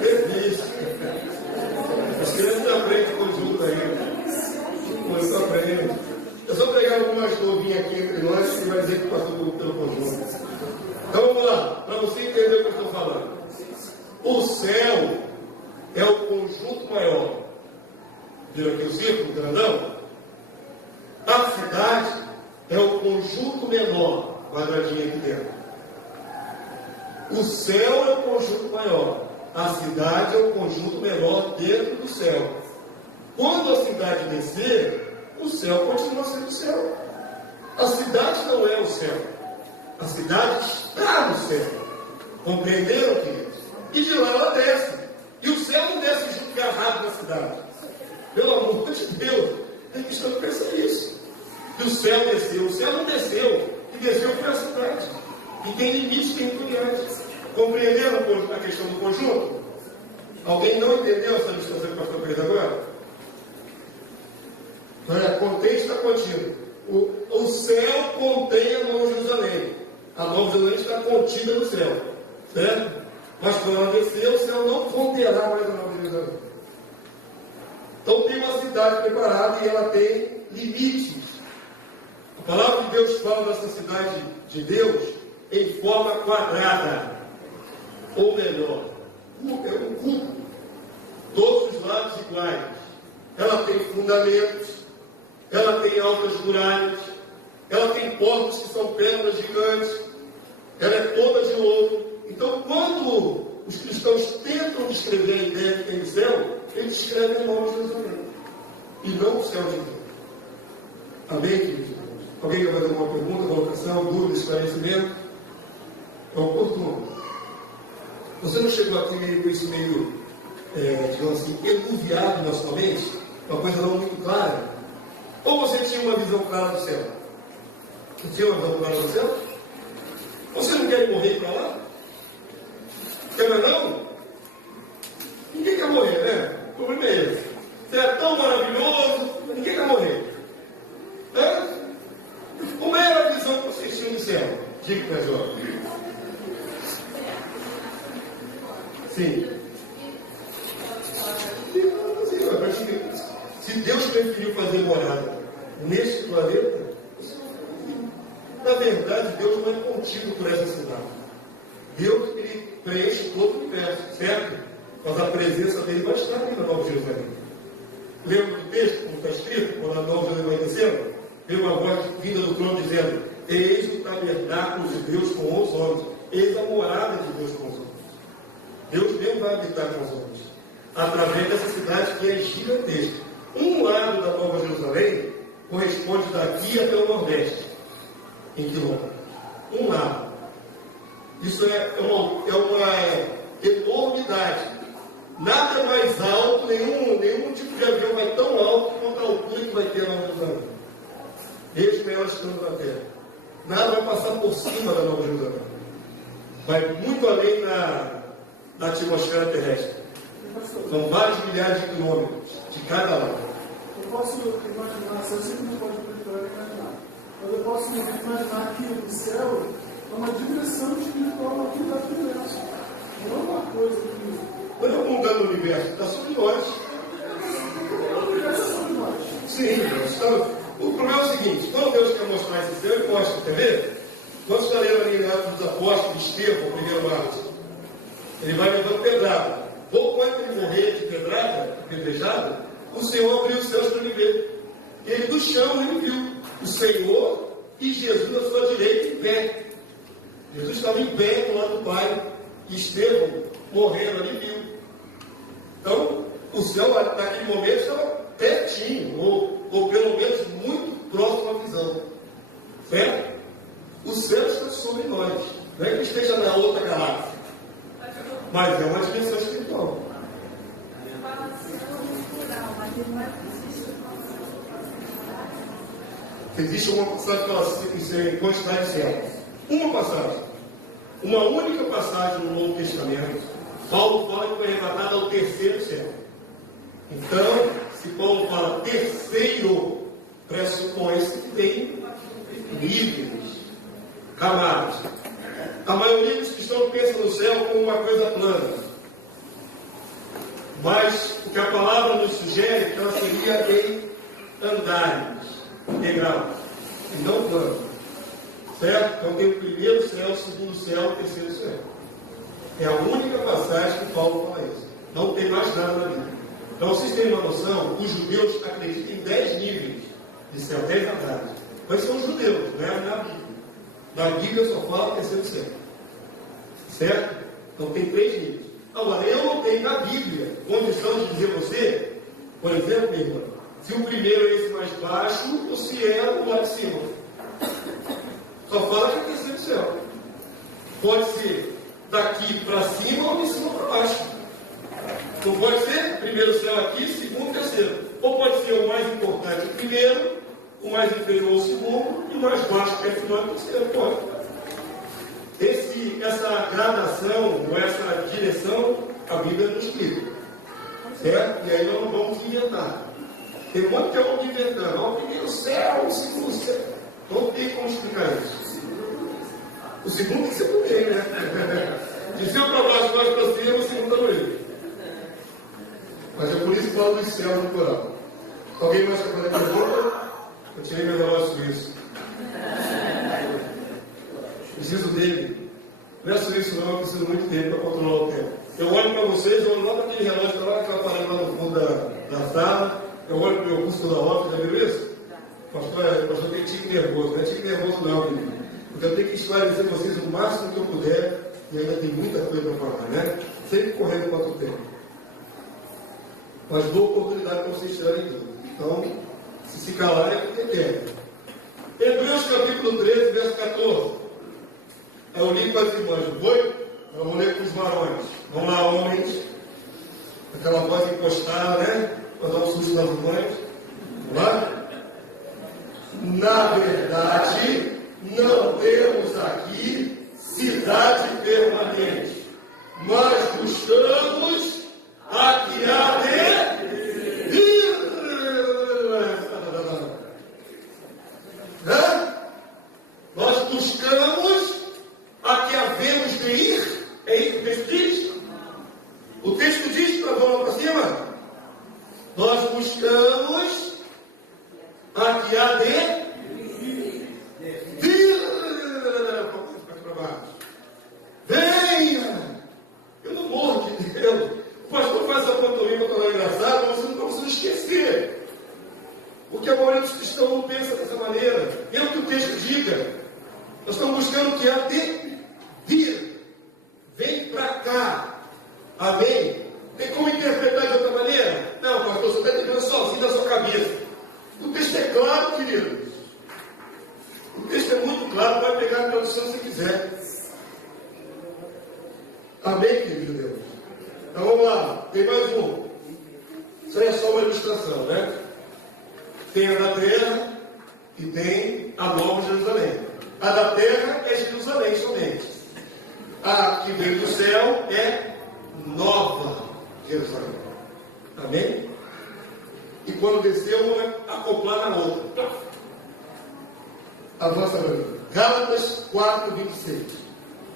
Existe. As crianças aprendem conjunto aí. Não só aprendem. Eu só pegar algum mais novinho aqui entre nós e vai dizer que passou pelo conjunto. Então vamos lá, para você entender o que eu estou falando. O céu é o conjunto maior. Viram aqui o círculo grandão? A cidade é o conjunto menor, quadradinho aqui dentro. O céu é o conjunto maior. A cidade é um conjunto menor dentro do céu. Quando a cidade descer, o céu continua sendo o céu. A cidade não é o céu. A cidade está no céu. Compreenderam, queridos? E de lá ela desce. E o céu não desce junto agarrado na cidade. Pelo amor de Deus, tem que estar pensando nisso. Que o céu desceu. O céu não desceu. E desceu foi a cidade. E tem limites territoriais. Compreenderam a questão do conjunto? Alguém não entendeu essa ilustração que o pastor fez agora? Contém está contido. O céu contém a Nova Jerusalém. A Nova Jerusalém está contida no céu. Certo? Mas quando ela descer, o céu não conterá mais a Nova Jerusalém. Então tem uma cidade preparada e ela tem limites. A palavra de Deus fala dessa cidade de Deus em forma quadrada. Ou melhor, é um cubo. Todos os lados iguais. Ela tem fundamentos. Ela tem altas muralhas. Ela tem portas que são pedras gigantes. Ela é toda de ouro. Então, quando os cristãos tentam descrever a ideia que tem no céu, eles descrevem a Nova Jerusalém. E não o céu de Deus. Amém, queridos? Alguém quer fazer alguma pergunta, colocação, dúvida, esclarecimento? É oportuno. Você não chegou aqui meio com isso digamos assim, enuviado na sua mente? Uma coisa não muito clara? Ou você tinha uma visão clara do céu? Você tinha uma visão clara do céu? Você não quer morrer para lá? Quer não? Ninguém quer morrer, né? O problema é esse. Você é tão maravilhoso, ninguém quer morrer. Como era a visão que vocês tinham do céu? Diga para jovem. Sim. Se Deus preferiu fazer morada neste planeta, na verdade, Deus não é contido por essa cidade. Deus, ele preenche todo o universo, certo? Mas a presença dele vai estar ali na Nova Jerusalém. Lembra do texto, como está escrito, quando a Nova Jerusalém vai descendo? Veio uma voz vinda do trono dizendo: eis o tabernáculo de Deus com os homens. Eis a morada de Deus com os homens. Deus mesmo vai habitar com os homens. Através dessa cidade que é gigantesca. Um lado da Nova Jerusalém corresponde daqui até o Nordeste, em quilômetros. Um lado. Isso é uma enormidade. Nada mais alto, nenhum tipo de avião vai tão alto quanto a altura que vai ter na Nova Jerusalém. Mesmo ela estando na Terra. Nada vai passar por cima da Nova Jerusalém. Vai muito além da atmosfera terrestre. São vários milhares de quilômetros de cada lado. Eu posso imaginar, eu sei que não pode imaginar, mas eu posso imaginar que o céu é uma dimensão espiritual aqui da universo. Não é uma coisa que. Quando eu mudando o universo, está sobre nós. O universo é sobre nós. Sim, o problema é o seguinte: quando Deus quer mostrar esse céu, ele mostra, quer ver? Quando você lê ali em Atos dos Apóstolos, Estevão, primeiro Atos, ele vai levando pedrada. Pouco antes de ele morrer de pedrada, apedrejado, o Senhor abriu os céus para ele ver. E ele do chão ele viu o Senhor e Jesus à sua direita em pé. Jesus estava em pé do lado do Pai. E Estevão, morrendo ali, viu. Então, o céu naquele momento estava pertinho, ou pelo menos muito próximo à visão. Certo? O céu está sobre nós. Não é que esteja na outra galáxia. Mas é uma dimensão espiritual. Existe uma passagem que fala assim, em quantidade de céus. Uma passagem. Uma única passagem no Novo Testamento. Paulo fala que foi arrebatado ao terceiro céu. Então, se Paulo fala terceiro, pressupõe-se que tem níveis, camadas. A maioria dos cristãos pensa no céu como uma coisa plana. Mas o que a palavra nos sugere é que ela seria em andares, degraus, e não plano. Certo? Então tem o primeiro céu, o segundo céu, o terceiro céu. É a única passagem que Paulo fala isso. Não tem mais nada na Bíblia. Então vocês têm uma noção, os judeus acreditam em 10 níveis de céu, 10 andares. Mas são os judeus, não é na Bíblia. Na Bíblia só fala terceiro céu. Certo? Então tem 3 níveis. Agora, eu não tenho na Bíblia condição de dizer a você, por exemplo, minha irmã, se o primeiro é esse mais baixo ou se é o lá de cima. Só fala que é terceiro céu. Pode ser daqui para cima ou de cima para baixo. Não pode ser primeiro céu aqui, segundo, terceiro. Ou pode ser o mais importante o primeiro, o mais inferior o segundo e o mais baixo que é final o terceiro. Pode. Essa gradação, ou essa direção, a Bíblia nos explica. Certo? E aí nós não vamos inventar. Tem muito que eu vou inventar. O primeiro céu, o segundo céu. Não tem como explicar isso. O segundo tem que ser por quem, né? De cima para baixo, mais para cima, o segundo está no meio. Mas é por isso que falo dos céus no plural. Alguém mais quer fazer pergunta? Eu tirei meu relógio suíço. Preciso dele. Não é suíço não, eu preciso muito dele para controlar o tempo. Eu olho para vocês, eu olho lá para aquele relógio que está lá, aquela parada lá no fundo da sala. Eu olho para o meu curso da obra, já viram isso? Pastor tem tique nervoso, não é tique nervoso não, menino. Porque eu tenho que esclarecer vocês o máximo que eu puder, e ainda tem muita coisa para falar, né? Sempre correndo quanto tempo. Mas dou oportunidade para vocês tirarem tudo. Então, se calarem é porque querem. Hebreus capítulo 13, verso 14. Eu li com as irmãs, não foi? Eu vou ler com os varões. Vamos lá, homens. Aquela voz encostada, né? Para dar um susto nas mães. Vamos lá? Na verdade, não temos aqui cidade permanente, mas buscamos a que há de vir. Nós buscamos a que havemos de ir. É isso que o texto diz? O texto diz que nós vamos para cima. Nós buscamos a que há de vir. Venha! Eu não morro de Deus. O pastor faz essa pantomima toda engraçada, mas você não precisa esquecer. Porque a maioria dos cristãos não pensa dessa maneira. Mesmo que o texto diga, nós estamos buscando o que há de vir. Vem para cá. Amém? Tem como interpretar de outra maneira? Não, pastor, você está entendendo sozinho da sua cabeça. O texto é claro, queridos. O texto é muito claro, pode pegar a tradução se quiser. Amém, querido Deus? Então vamos lá, tem mais um. Isso aí é só uma ilustração, né? Tem a da terra e tem a nova Jerusalém. A da terra é Jerusalém somente. A que vem do céu é nova Jerusalém. Amém? E quando desceu, vamos acoplar na outra. Avança para mim. Gálatas 4:26.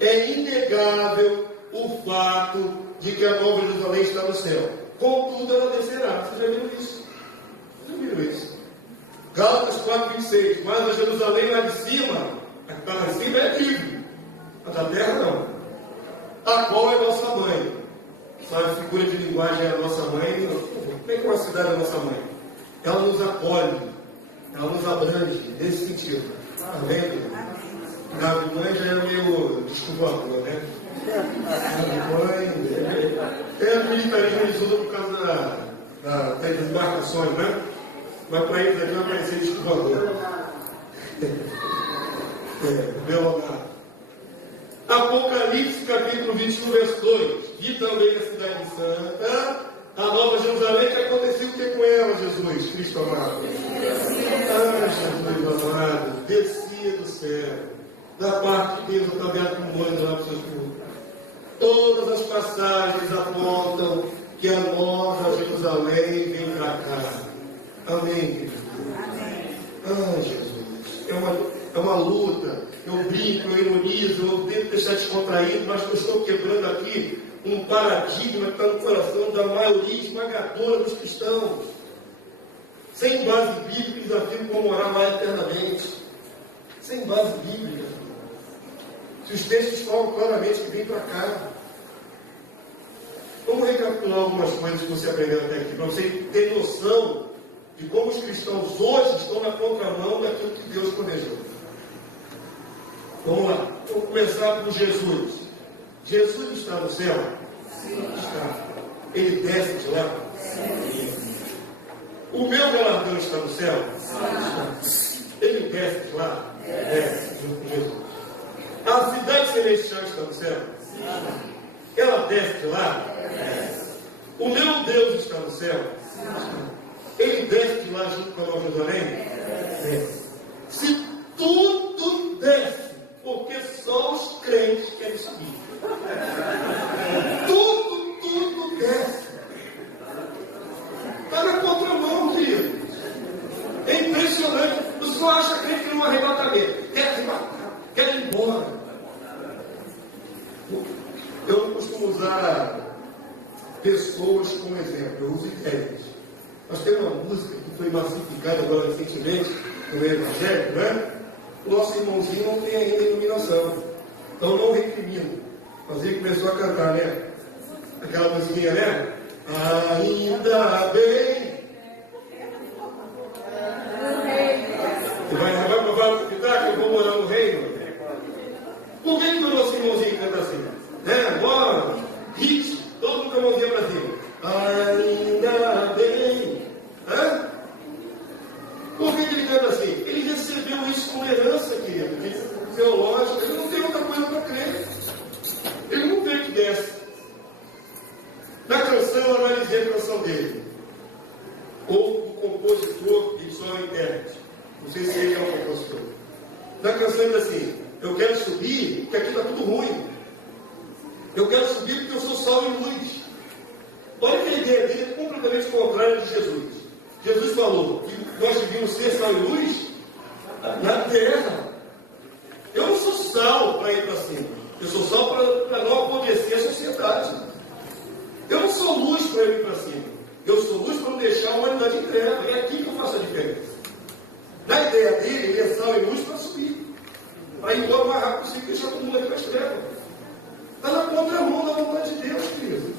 É inegável o fato de que a nova Jerusalém está no céu. Contudo, ela descerá. Vocês já viram isso? Já viram isso? Gálatas 4:26. Mas a Jerusalém lá de cima, a que está lá em cima é trigo. A da terra não. A qual é nossa mãe. Sabe, a figura de linguagem é a nossa mãe. Bem como a cidade é a nossa mãe. Ela nos acolhe. Ela nos abrange. Nesse sentido. Está vendo? A mãe já é meio desculpador, né? É o militarismo eles usam por causa das embarcações, né? Mas para eles aqui vai parecer desculpador. Leonardo. Apocalipse capítulo 21, verso 2. Vi também a cidade santa, a nova Jerusalém, que aconteceu o que com ela, Jesus, Cristo amado? Jesus amado, descia do céu, da parte de Deus, ataviado com anjos lá para os seus cultos. Todas as passagens apontam que a nova Jerusalém vem para cá. Amém, querido? Amém. Jesus. É uma luta. Eu brinco, eu ironizo, eu tento deixar descontraído, mas eu estou quebrando aqui um paradigma que está no coração da maioria esmagadora dos cristãos. Sem base bíblica, eles afirmam morar lá eternamente. Sem base bíblica. Se os textos falam claramente que vem para cá. Vamos recapitular algumas coisas que você aprendeu até aqui, para você ter noção de como os cristãos hoje estão na contramão daquilo que Deus planejou. Vamos lá, vamos começar por Jesus. Jesus está no céu? Está. Ele desce de lá? O meu galardão está no céu? Ele desce de lá? Desce, junto com Jesus. A cidade celestial está no céu? Ela desce de lá? O meu Deus está no céu? Ele desce de lá junto com a Nova Jerusalém? Desce. Se tudo desce, porque só os crentes querem subir. Tudo desce. Está na contramão, querido. É impressionante. O senhor acha crente que não é arrebatamento. Quer arrebatar, quer ir embora. Eu não costumo usar pessoas como exemplo, eu uso ideias. Nós temos uma música que foi massificada agora recentemente no evangélico, né? O nosso irmãozinho não tem ainda iluminação. Então não recrimino. Mas ele começou a cantar, né? Aquela musiquinha, né? Ainda bem. Vai provar o que eu vou morar no reino? Por que o nosso irmãozinho canta assim? Né? Bora, hit, todo mundo com a mãozinha pra cima. Ainda bem. Hã? Por que ele canta assim? Ele recebeu isso como herança, querido, teológica. Ele não tem outra coisa para crer. Ele não vê que desce. Na canção, eu analisei a canção dele. Ou do compositor e só o intérprete. Não sei se ele é um compositor. Na canção ele diz assim: eu quero subir porque aqui está tudo ruim. Eu quero subir porque eu sou sal e luz. Olha que a ideia dele é completamente contrária de Jesus. Jesus falou que nós devíamos ser sal e luz na terra. Eu não sou sal para ir para cima. Eu sou sal para não apodrecer a sociedade. Eu não sou luz para ir para cima. Eu sou luz para não deixar a humanidade em treva. É aqui que eu faço a diferença. Na ideia dele, ele é sal e luz para subir. Para ir embora o mais rápido possível e deixar todo mundo aqui para as trevas. Está na contramão da vontade de Deus, querido.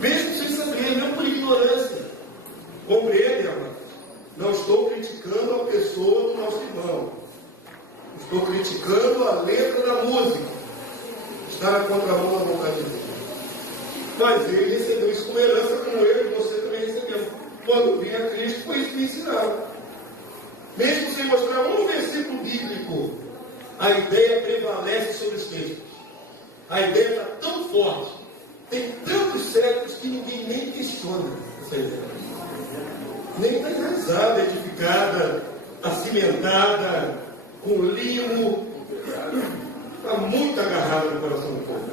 Mesmo sem saber, mesmo por ignorância. Compreende, amado? Não estou criticando a pessoa do nosso irmão. Estou criticando a letra da música. Está na contramão da vontade de Deus. Mas ele recebeu isso como herança, como eu e você também recebemos. Quando vinha a Cristo, foi isso que me ensinaram. Mesmo sem mostrar um versículo bíblico, a ideia prevalece sobre os textos. A ideia está tão forte, tem tantos séculos que ninguém nem questiona essa ideia. Nem está enraizada, edificada, acimentada, com limo. Está muito agarrada no coração do povo.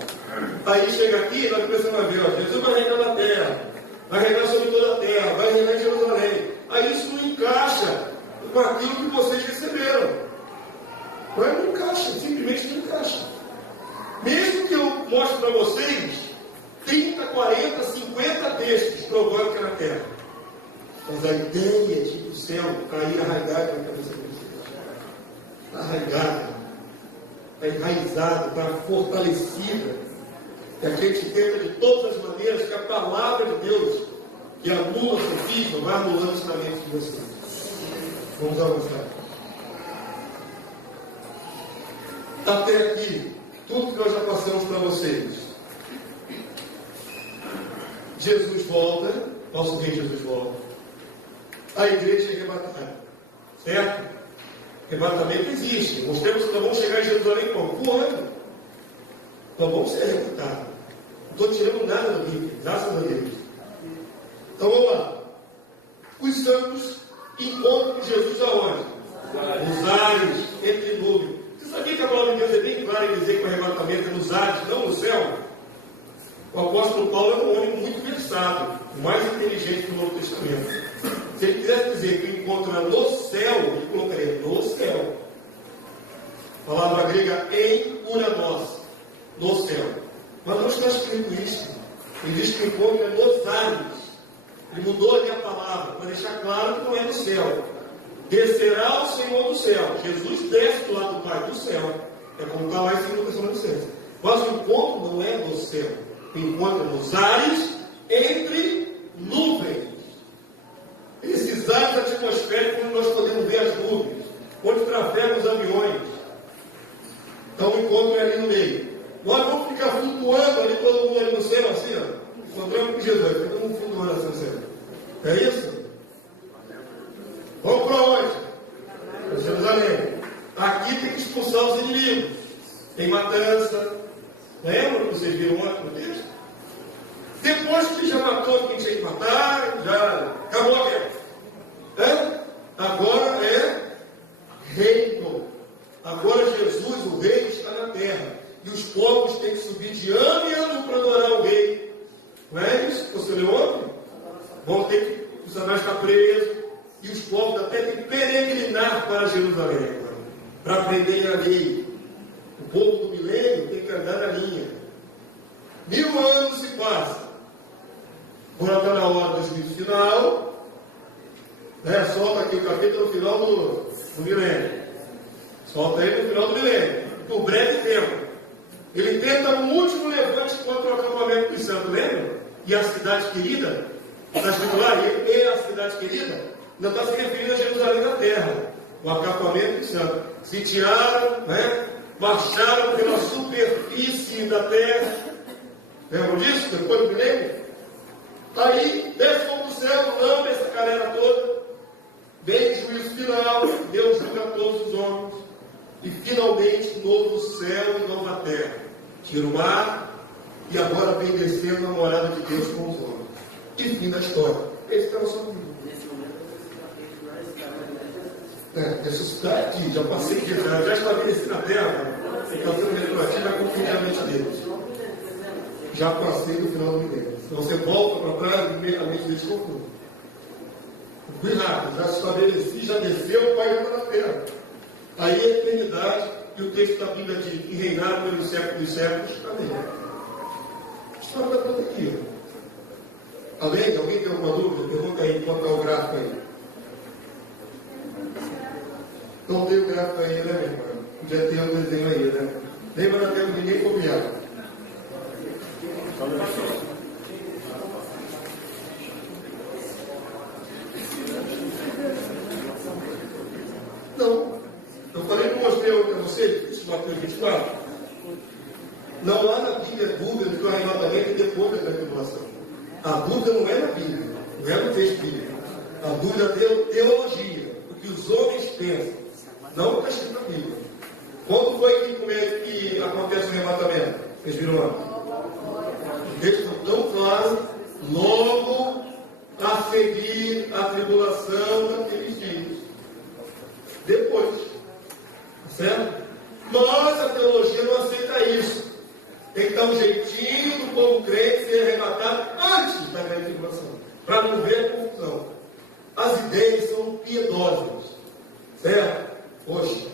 Aí chega aqui, nós começamos a ver, ó, Jesus vai reinar na terra, vai reinar sobre toda a terra, vai reinar em Jerusalém. Aí isso não encaixa com aquilo que vocês receberam. Mas não encaixa, simplesmente não encaixa. Mesmo que eu mostre para vocês 30, 40, 50 textos provando que é na terra. Mas a ideia de que o céu está aí arraigada na cabeça de vocês. Está arraigada, está enraizada, está fortalecida. E a gente tenta de todas as maneiras que a palavra de Deus, que anula o sofisma, vai anulando os talentos de vocês. Vamos avançar. Até aqui, tudo que nós já passamos para vocês. Jesus volta, nosso rei Jesus volta. A igreja é arrebatada. Certo? Arrebatamento existe. Mostramos que nós vamos chegar em Jerusalém como? Voando. Nós vamos ser arrebatados. Não estou tirando nada do Bíblia, graças a Deus. Então vamos lá. Os santos encontram com Jesus aonde? Nos ares, entre nuvens. Você sabia que a palavra de Deus é bem clara em dizer que o arrebatamento é nos ares, não no céu? O apóstolo Paulo é um homem muito versado, o mais inteligente do Novo Testamento. Se ele quisesse dizer que encontra no céu, ele colocaria no céu. A palavra grega em uranos, no céu. Mas não está escrito isso. Ele diz que encontra nos ares. Ele mudou ali a palavra para deixar claro que não é no céu. Descerá o Senhor do céu. Jesus desce do lado do Pai do céu. É como está lá em 2 Tessalonicenses. Mas o encontro não é no céu. O encontro é nos ares entre nuvens. Esses ares atmosféricos onde nós podemos ver as nuvens, onde trafegam os aviões. Então o encontro é ali no meio. Nós vamos ficar fica flutuando ali, todo mundo ali no céu, assim, ó, encontrando com Jesus, fica todo mundo flutuando assim no céu. É isso? Vamos para onde? Para Jerusalém. Aqui tem que expulsar os inimigos. Tem matança. Lembra que vocês viram ontem no texto? Depois que já matou quem tinha que matar, já acabou a guerra. Agora é reino. Agora Jesus, o rei, está na terra. E os povos têm que subir de ano em ano para adorar o rei. Não é isso que você leu ontem? Vão ter que, o Satanás está preso. E os povos até têm que peregrinar para Jerusalém agora, para aprenderem a lei. O povo do milênio tem que andar na linha. 1000 anos se passam. Agora está na hora do juízo final. Solta aqui o capítulo no final do milênio. Solta ele no final do milênio. Por breve tempo. Ele tenta um último levante contra o acampamento dos santos. Lembra? E a cidade querida? Está escrito lá? E a cidade querida? Não está se referindo a Jerusalém na terra. O acampamento dos santos. Sitiaram, marcharam pela superfície da terra. Lembram disso? Depois do milênio? Aí, desce como do céu, lambe essa galera toda. Vem juízo final. Deus julga todos os homens. E finalmente, novo céu e nova terra. Tira o mar. E agora vem descendo a morada de Deus com os homens. E fim da história. Esse está na sua vida. Ressuscitar aqui, já passei aqui, já estabeleci na terra, está sendo retroativo, vai confundir a mente deles. Já passei no final do milênio. Então você volta para trás e a mente deles confunde. Fui rápido, já se estabeleci, já desceu, o Pai entra na terra. Aí a eternidade, e o texto da Bíblia diz que reinaram pelos séculos dos séculos, amém. A história está toda aqui. Além, alguém tem alguma dúvida? Pergunta aí, enquanto está o gráfico aí. Não tem o gráfico aí, né, meu irmão? Podia ter um desenho aí, né? Lembra da terra de ninguém copiar. Não. Eu falei que mostrei para você, isso Mateus 24. Não há na Bíblia dúvida de que o arrebatamento é depois da tribulação. A dúvida não é na Bíblia, não é no texto bíblico. A dúvida é teologia, o que os homens pensam. Não está escrito na Bíblia. Quando foi que acontece o arrebatamento? Vocês viram lá? O texto é tão claro. Logo a seguir a tribulação daqueles dias. Depois. Certo? Mas a teologia não aceita isso. Tem que dar um jeitinho do povo crente ser arrebatado antes da grande tribulação. Para não ver confusão. As ideias são piedosas. Certo? Poxa,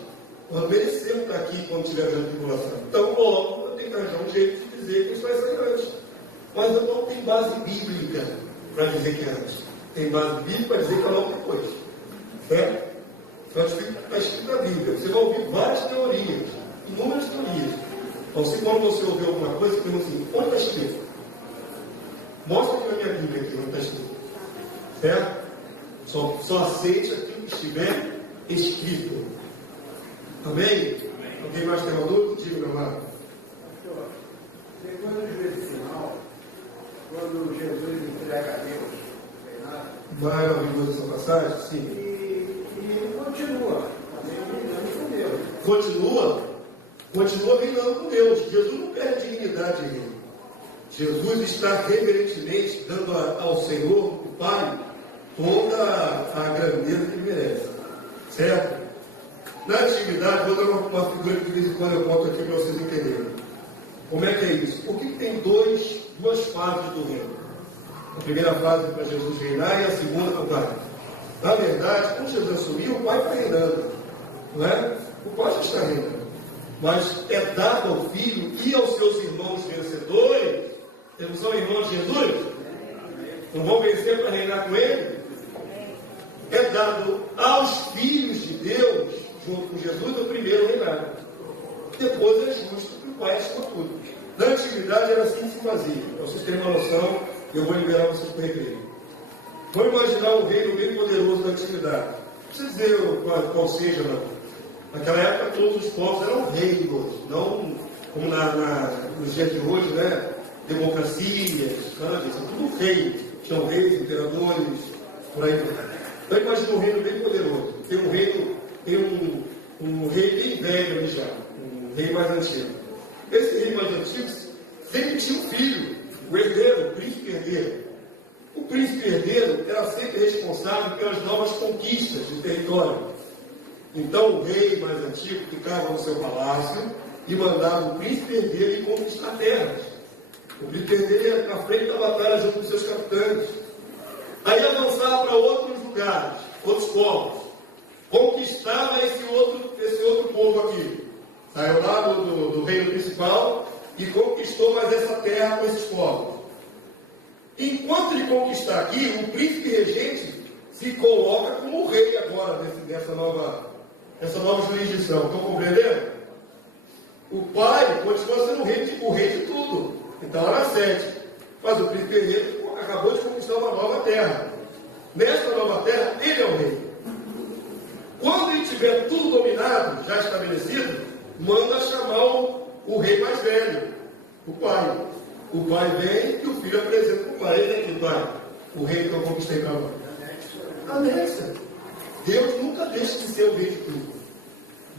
nós merecemos estar aqui quando tiver a grande tribulação. Então, logo, eu tenho que arranjar um jeito de dizer que isso vai ser antes. Mas eu não tenho base bíblica para dizer que é antes. Tem base bíblica para dizer que é logo depois. Certo? Então, está escrito na Bíblia. Você vai ouvir várias teorias, inúmeras teorias. Então, se quando você ouvir alguma coisa, você pergunta assim, onde está escrito? Mostra aqui na minha Bíblia aqui, onde está escrito. Certo? Só aceite aquilo que estiver escrito. Amém? Alguém mais tem uma dúvida? Diga, meu amado. Depois do juízo final, quando Jesus entrega a Deus, Vai na Bíblia dessa passagem? Sim. e ele continua reinando com Deus. Continua reinando com Deus. Jesus não perde a dignidade em ele. Jesus está reverentemente dando ao Senhor, o Pai, toda a grandeza que ele merece. Certo? Na antiguidade, vou dar uma figura que de vez em quando eu conto aqui para vocês entenderem. Como é que é isso? Por que tem duas fases do reino? A primeira fase para Jesus reinar e a segunda para o Pai. Na verdade, quando Jesus assumiu, o Pai está reinando. Não é? O Pai já está reinando. Mas é dado ao Filho e aos seus irmãos vencedores. Eles não são irmãos de Jesus? Não vão vencer para reinar com ele? É dado aos filhos de Deus, junto com Jesus, o primeiro reinado. Depois é justo que o Pai assuma tudo. Na antiguidade era assim que se fazia. Para vocês terem uma noção, eu vou liberar vocês para a igreja. Vamos imaginar um reino bem poderoso da antiguidade. Não precisa dizer qual seja, não. Naquela época todos os povos eram reinos, não como nos dias de hoje, né? Democracias, nada disso, é tudo rei. Tinham reis, imperadores, por aí. Então imagina um reino bem poderoso. Tem um reino, tem um rei bem velho ali já, um rei mais antigo. Esse rei mais antigo sempre tinha um filho, o herdeiro, o príncipe herdeiro. O príncipe herdeiro era sempre responsável pelas novas conquistas de território. Então o rei mais antigo ficava no seu palácio e mandava o príncipe herdeiro ir conquistar terras. O príncipe herdeiro ia na frente da batalha junto com seus capitães. Aí avançava para outros lugares, outros povos. Conquistava esse outro povo aqui. Saiu lá do reino principal e conquistou mais essa terra com esses povos. Enquanto ele conquistar aqui, o príncipe regente se coloca como rei agora dessa nova jurisdição. Estão compreendendo? O pai continua sendo o rei de tudo. Então era 7. Mas o príncipe herdeiro acabou de conquistar uma nova terra. Nesta nova terra, ele é o rei. Quando ele tiver tudo dominado, já estabelecido, manda chamar o rei mais velho, o pai. O pai vem e o filho apresenta para o pai. Ele é aqui, pai. O rei que eu conquistei para lá. Anexa. Deus nunca deixa de ser o rei de tudo.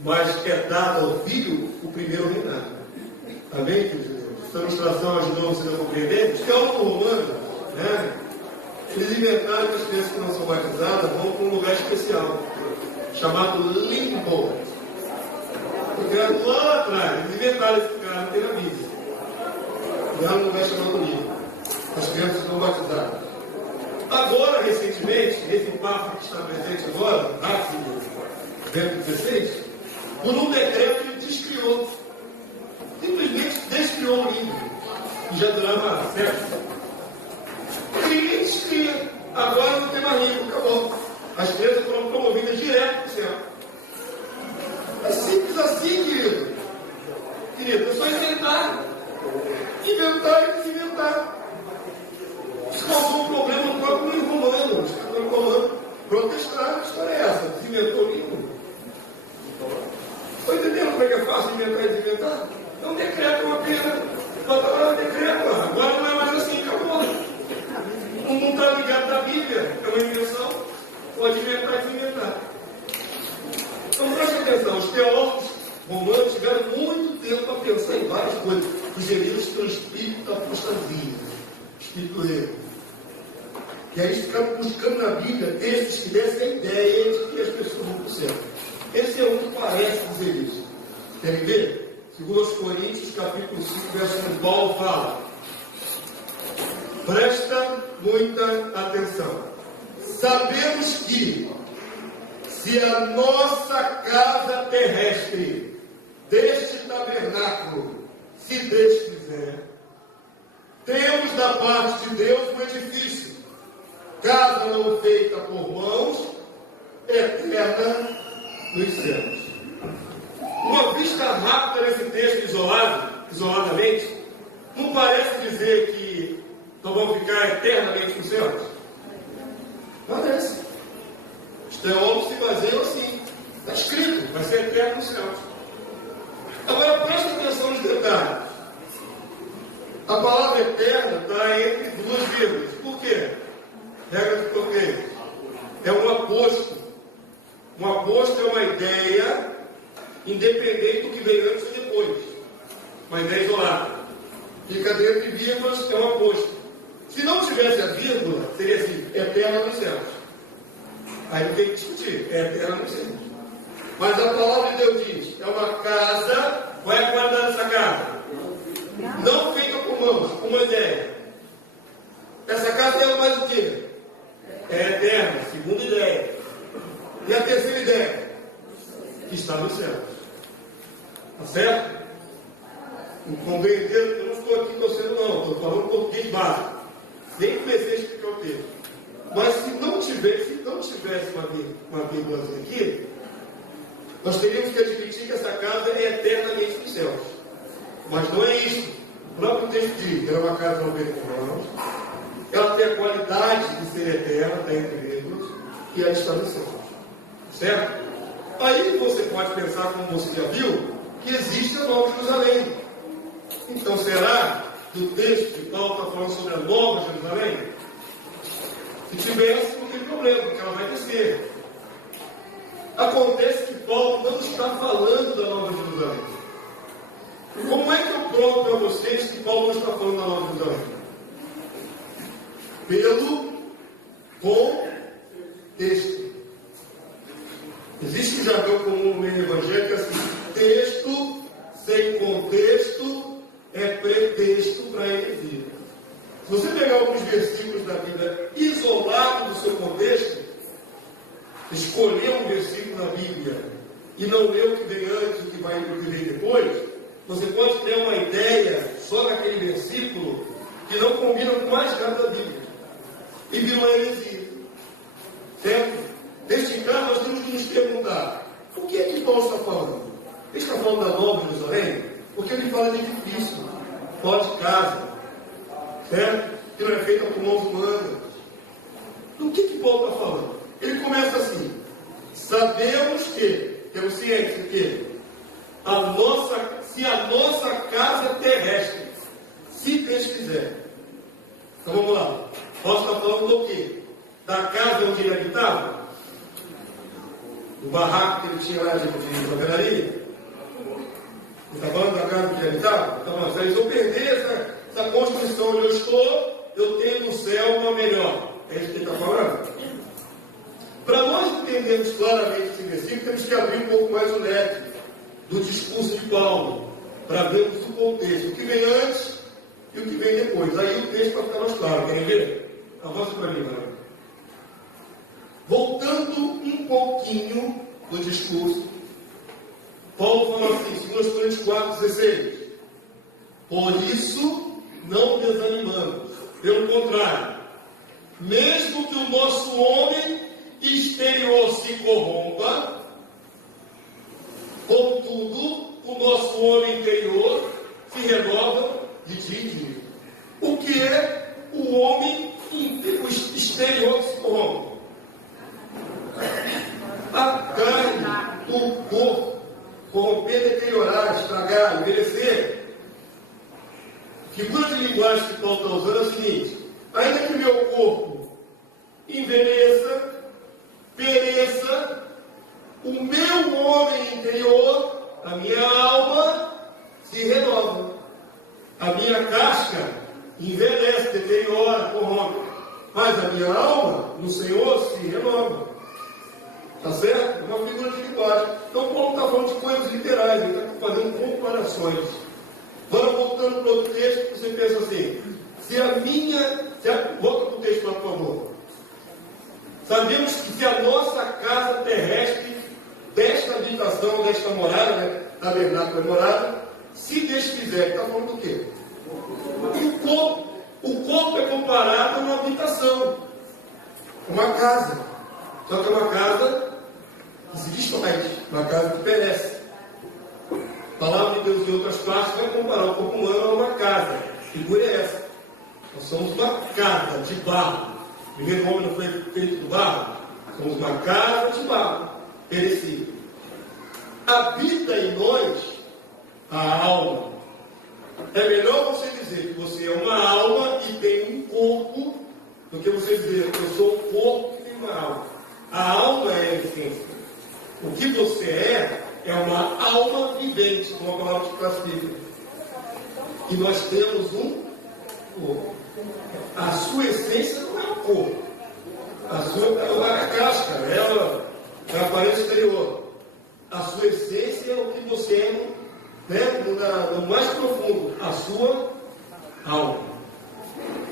Mas é dado ao filho o primeiro reinado. Amém, queridos? Essa ilustração ajudou vocês a compreender? Os teólogos romanos, né? Eles inventaram que as crianças que não são batizadas vão para um lugar especial, chamado limbo. Porque lá atrás, eles inventaram esse cara, não tem na Bíblia. Lá num lugar chamado limbo. As crianças não batizadas. Agora, recentemente, esse papo que está presente agora, dentro do 16, por um decreto ele descriou. Simplesmente descriou o limbo. E já durava séculos. Cria e descria. Agora não tem mais limbo, acabou. As crianças foram promovidas direto para o céu. É simples assim, querido. Querido, é só inventar. Inventar e desinventar. Isso causou um problema no próprio livro romano. Os católicos romanos protestaram. Que história é essa? Desinventou o livro? Estão entendendo como é que é fácil inventar e desinventar? É um decreto, uma pena. Agora é um decreto. Agora não é mais assim, acabou. Não está ligado na Bíblia. É uma invenção. Pode inventar e desinventar. Então preste atenção. Os teólogos romanos tiveram muito tempo para pensar em várias coisas, sugeridas pelo espírito da apostasia, espírito erro. E aí eles ficaram buscando na Bíblia textos que dessem a ideia de que as pessoas vão para o céu. Esse é um que parece dizer isso. Querem ver? 2 Coríntios, capítulo 5, verso 1, Paulo fala. Presta muita atenção. Sabemos que, se a nossa casa terrestre deste tabernáculo se desfizer, temos da parte de Deus um edifício, casa não feita por mãos, eterna nos céus. Uma vista rápida nesse texto isoladamente, não parece dizer que nós vamos ficar eternamente nos céus? Parece. Os teólogos se baseiam assim. Está escrito, vai ser eterno nos céus. Agora presta atenção nos detalhes. A palavra eterna está entre 2 vírgulas. Por quê? Regra de português. É um aposto. Um aposto é uma ideia independente do que veio antes e depois. Uma ideia isolada. Fica dentro de vírgulas, é um aposto. Se não tivesse a vírgula, seria assim, eterna nos céus. Aí não tem que discutir, é eterna nos céus. Mas a palavra de Deus diz, é uma casa, qual é a qualidade dessa casa? Não feita por mãos, uma ideia. Essa casa é mais o quê? É eterna, segunda ideia. E a terceira ideia? Que está nos céus. Tá certo? Eu não estou aqui torcendo não, estou falando português básico. Nem comecei a explicar o texto. Mas se não tivesse uma vírgulazinha aqui, nós teríamos que admitir que essa casa é eternamente nos céus. Mas não é isso. O próprio texto diz que era uma casa não feita por mãos. Ela tem a qualidade de ser eterna, está entre vírgulas, e ela está nos céus. Certo? Aí você pode pensar, como você já viu, que existe a Nova Jerusalém. Então, será do texto que Paulo está falando sobre a Nova Jerusalém? Se tivesse, não tem problema, porque ela vai descer. Acontece que Paulo não está falando da Nova Jerusalém. Como é que eu provo para vocês que Paulo não está falando da Nova Jerusalém? Pelo contexto. Existe um jargão comum no meio evangélico assim: texto sem contexto é pretexto para heresia. Se você pegar alguns versículos da Bíblia isolados do seu contexto, escolher um versículo na Bíblia e não ler o que vem antes e o que vem depois, você pode ter uma ideia só naquele versículo que não combina com mais nada da Bíblia e vira uma heresia. Certo? Neste caso, nós temos que nos perguntar: o que é que Paulo está falando? Ele está falando da Nova Jerusalém? Porque ele fala de edifício, fora de casa, certo? Que não é feita por mãos humanas. Do que Paulo está falando? Ele começa assim: sabemos que, temos ciência que se a nossa casa terrestre, se Deus quiser. Então vamos lá. Paulo está falando do quê? Da casa onde ele habitava? Do barraco que ele tinha lá de alvenaria? Ele está falando da casa onde ele habitava? Então, se eu perder essa construção onde eu estou, eu tenho no céu uma melhor. É isso que ele está falando? Para nós entendermos claramente esse versículo, temos que abrir um pouco mais o leque do discurso de Paulo, para vermos o contexto, o que vem antes e o que vem depois. Aí o texto vai ficar mais claro. Querem ver? Avança para mim, galera. Voltando um pouquinho do discurso, Paulo falou assim, 2 Coríntios 4,16: por isso não desanimamos, pelo contrário, mesmo que o nosso homem exterior se corrompa, contudo, o nosso homem interior se renova de dia em dia. O que é o homem exterior que se corrompe? A carne, o corpo, corromper, deteriorar, estragar, envelhecer. Figura de linguagem que Paulo está usando é a seguinte: ainda que o meu corpo envelheça, pereça, o meu homem interior, a minha alma, se renova. A minha casca envelhece, deteriora, corrompe. Mas a minha alma, no Senhor, se renova. Está certo? É uma figura de linguagem. Então, Paulo está falando de coisas literais, ele está fazendo comparações. Agora, voltando para o texto, você pensa assim: volta para o texto lá, por favor. Sabemos que se a nossa casa terrestre, desta habitação, desta morada, né, tabernáculo é morada, se Deus quiser, está falando do quê? O corpo é comparado a uma habitação, uma casa. Só que é uma casa que se destrói, uma casa que perece. A palavra de Deus em outras partes vai comparar o corpo humano a uma casa. Que figura é essa? Nós somos uma casa de barro. O primeiro homem não foi feito do barro? Somos uma casa de barro, perecível. Habita em nós a alma. É melhor você dizer que você é uma alma e tem um corpo, do que você dizer que eu sou um corpo e tenho uma alma. A alma é a essência. O que você é uma alma vivente, como a palavra te classifica. E nós temos um corpo. A sua essência não é o corpo. A sua é a casca, ela é a aparência exterior. A sua essência é o que você é, né, no mais profundo, a sua alma.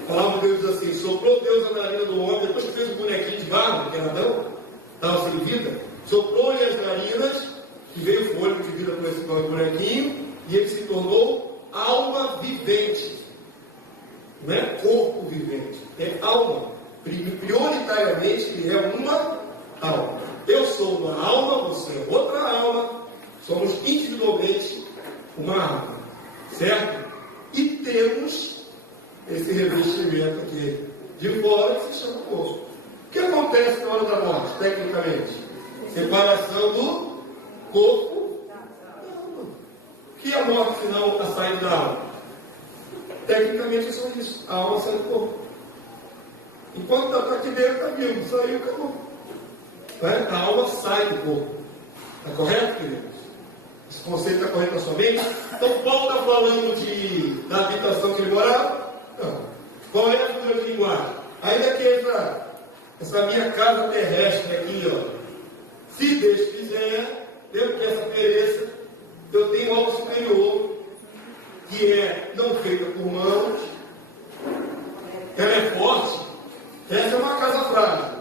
A palavra de Deus diz assim: soprou Deus na narina do homem, depois que fez um bonequinho de barro, que era Adão, estava sem vida, soprou-lhe as narinas, que veio o fôlego de vida com esse bonequinho, e ele se tornou alma vivente. Não é corpo vivente, é alma. Prioritariamente, ele é uma alma. Eu sou uma alma, você é outra alma, somos individualmente uma alma, certo? E temos esse revestimento aqui de fora que se chama corpo. O que acontece na hora da morte, tecnicamente? Separação do corpo da alma. O que é a morte, senão a saída da alma? Tecnicamente é só isso. A alma sai do corpo. Enquanto está aqui dentro, está vivo. Saiu, acabou. Né? A alma sai do corpo. Está correto, queridos? Esse conceito está correto na sua mente? Então, Paulo está falando da habitação que ele morava? Não. Qual é a figura de linguagem? Ainda que essa minha casa terrestre aqui, ó, se Deus quiser, dentro dessa pereça, eu tenho algo superior, que é não feita por mãos, ela é forte, essa é uma casa frágil.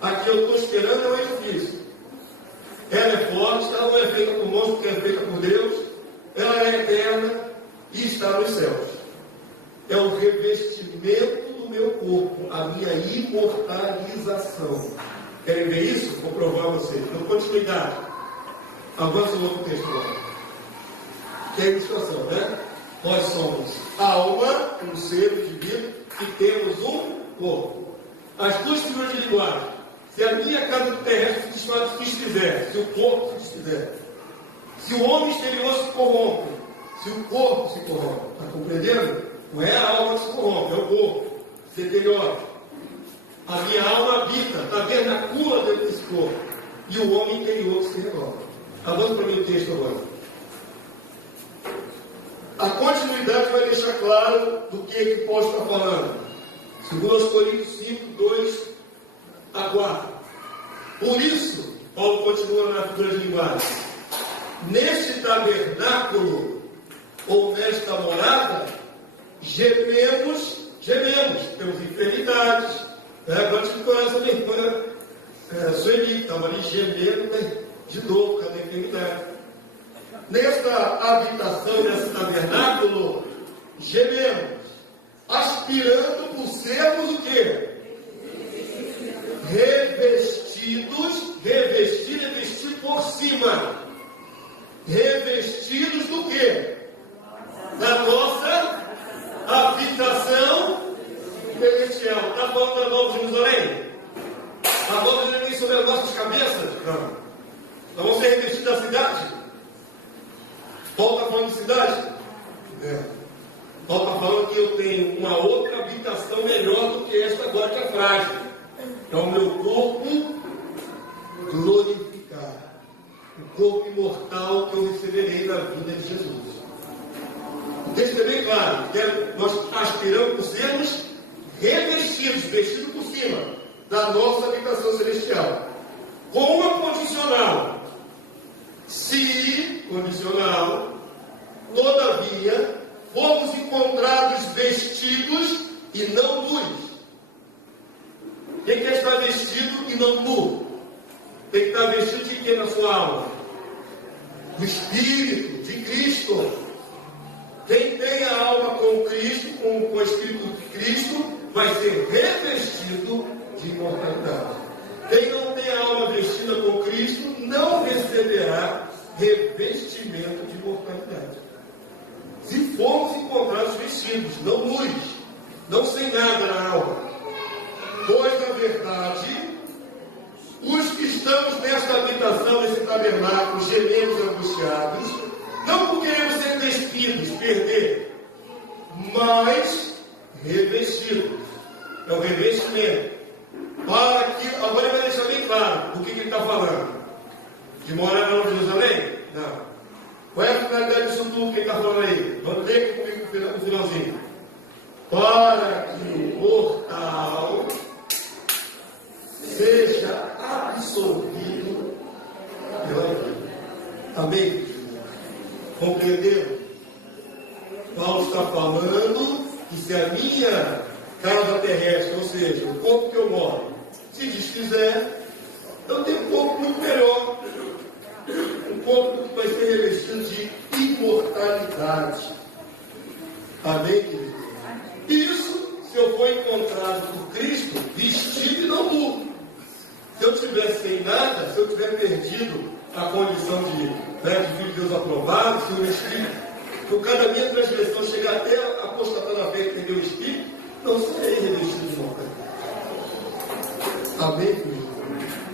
Aqui eu estou esperando é um edifício. Ela é forte, ela não é feita por mãos, porque é feita por Deus, ela é eterna e está nos céus. É o revestimento do meu corpo, a minha imortalização. Querem ver isso? Vou provar a vocês. Então, continuidade. Avança o outro texto agora. Que é a ilustração, né? Nós somos alma, um ser indivíduo, e temos um corpo. As duas figuras de linguagem. Se a minha casa terrestre se desfizer, se o corpo se desfizer, se o homem exterior se corrompe, se o corpo se corrompe, está compreendendo? Não é a alma que se corrompe, é o corpo, se deteriora. A minha alma habita, está vernácula dentro desse corpo, e o homem interior que se renova. Avança para mim o texto agora. A continuidade vai deixar claro do que Paulo está falando. 2 Coríntios 5, 2 a 4. Por isso, Paulo continua na figura de linguagem. Neste tabernáculo, ou nesta morada, gememos, temos enfermidades. Agora te conhece a minha irmã Sueli, estava ali gemendo, né? De novo, cadê a enfermidade? Nesta habitação, nesse tabernáculo, gememos, aspirando por sermos o quê? Revestidos, revestir é vestir por cima. Revestidos do quê? Da nossa habitação celestial. Está falando da Nova Jerusalém? A Nova Jerusalém sobre as nossas cabeças? Não. Nós vamos ser revestidos da cidade? Paulo está falando de cidade? Paulo está falando que eu tenho uma outra habitação melhor do que esta agora que é frágil. É o meu corpo glorificado. O corpo imortal que eu receberei na vida de Jesus. O texto é bem claro. Nós aspiramos por sermos revestidos, vestidos por cima da nossa habitação celestial. Com uma condicional. Se, condicional, todavia, fomos encontrados vestidos e não nus. Quem quer estar vestido e não nu? Tem que estar vestido de quê na sua alma? Do Espírito, de Cristo. Quem tem a alma com Cristo, com o Espírito de Cristo, vai ser revestido de imortalidade. Quem não tem a alma vestida com Cristo, não receberá revestimento de imortalidade. Se formos encontrados vestidos, não nus, não sem nada na alma. Pois, na verdade, os que estamos nesta habitação, nesse tabernáculo, gememos angustiados, não por queremos ser despidos, perder, mas revestidos. É o revestimento. Para que, agora ele vai deixar bem claro do que ele está falando. De morar na Nova Jerusalém? Não. Qual é a finalidade disso tudo que ele está falando aí? Vamos ler comigo no finalzinho. Para que o mortal seja absolvido pela vida. Amém? Compreendeu? Paulo está falando que se a minha casa terrestre, ou seja, o corpo que eu moro, se desfizer, eu tenho um corpo muito melhor. Um corpo que vai ser revestido de imortalidade. Amém, querido? Isso, se eu for encontrado por Cristo, vestido e não nu. Se eu estiver sem nada, se eu tiver perdido a condição de filho de Deus aprovado, se o Espírito, por cada minha transgressão chegar até apostatar na fé e perder o Espírito, não serei revestido de imortalidade. Amém, querido?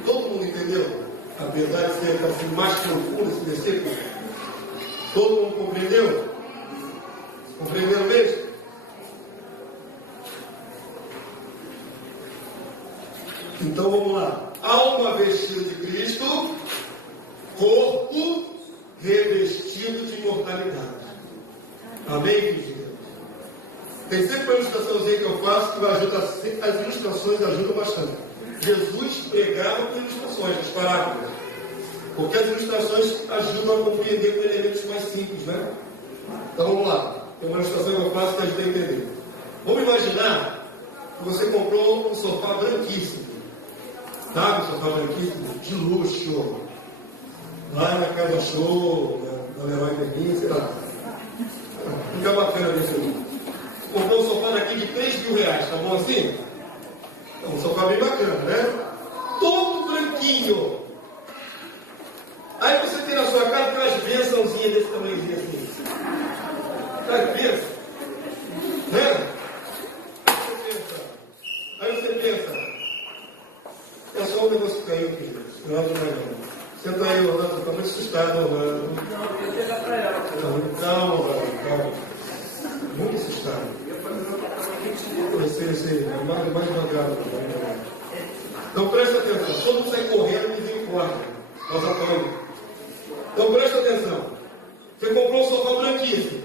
Todo mundo entendeu? Apesar de ser assim, mais profundo esse versículo, todo mundo compreendeu? Compreenderam mesmo? alma vestida de Cristo, corpo revestido de imortalidade. Amém, queridos? Tem sempre uma ilustraçãozinha que eu faço que ajuda, as ilustrações ajudam bastante. Jesus pregava com ilustrações, as parábolas. Porque as ilustrações ajudam a compreender com elementos mais simples, né? Então vamos lá. Tem uma ilustração que eu faço que ajuda a entender. Vamos imaginar que você comprou um sofá branquíssimo. Sabe, um sofá branquíssimo? De luxo. Lá na Casa Show, na Leroy Merlin, sei lá. Fica bacana desse aí. Comprou um sofá daqui de R$3.000, tá bom assim? É um sofá bem bacana, né? Todo branquinho. Aí você tem na sua casa aquelas bênçãozinhas desse tamanhozinho assim. Aquelas bênçãos. Né? Aí você pensa, é só um negócio que caiu aqui, gente. Não é não. Senta aí, Orlando, está muito assustado, Orlando. Não, eu pegar para ela. Calma, Orlando, calma. Muito assustado. Eu sei, mais devagar. Então presta atenção, todo mundo sai correndo e desencorda. Nós apanhamos. Então presta atenção. Você comprou um sofá branquíssimo.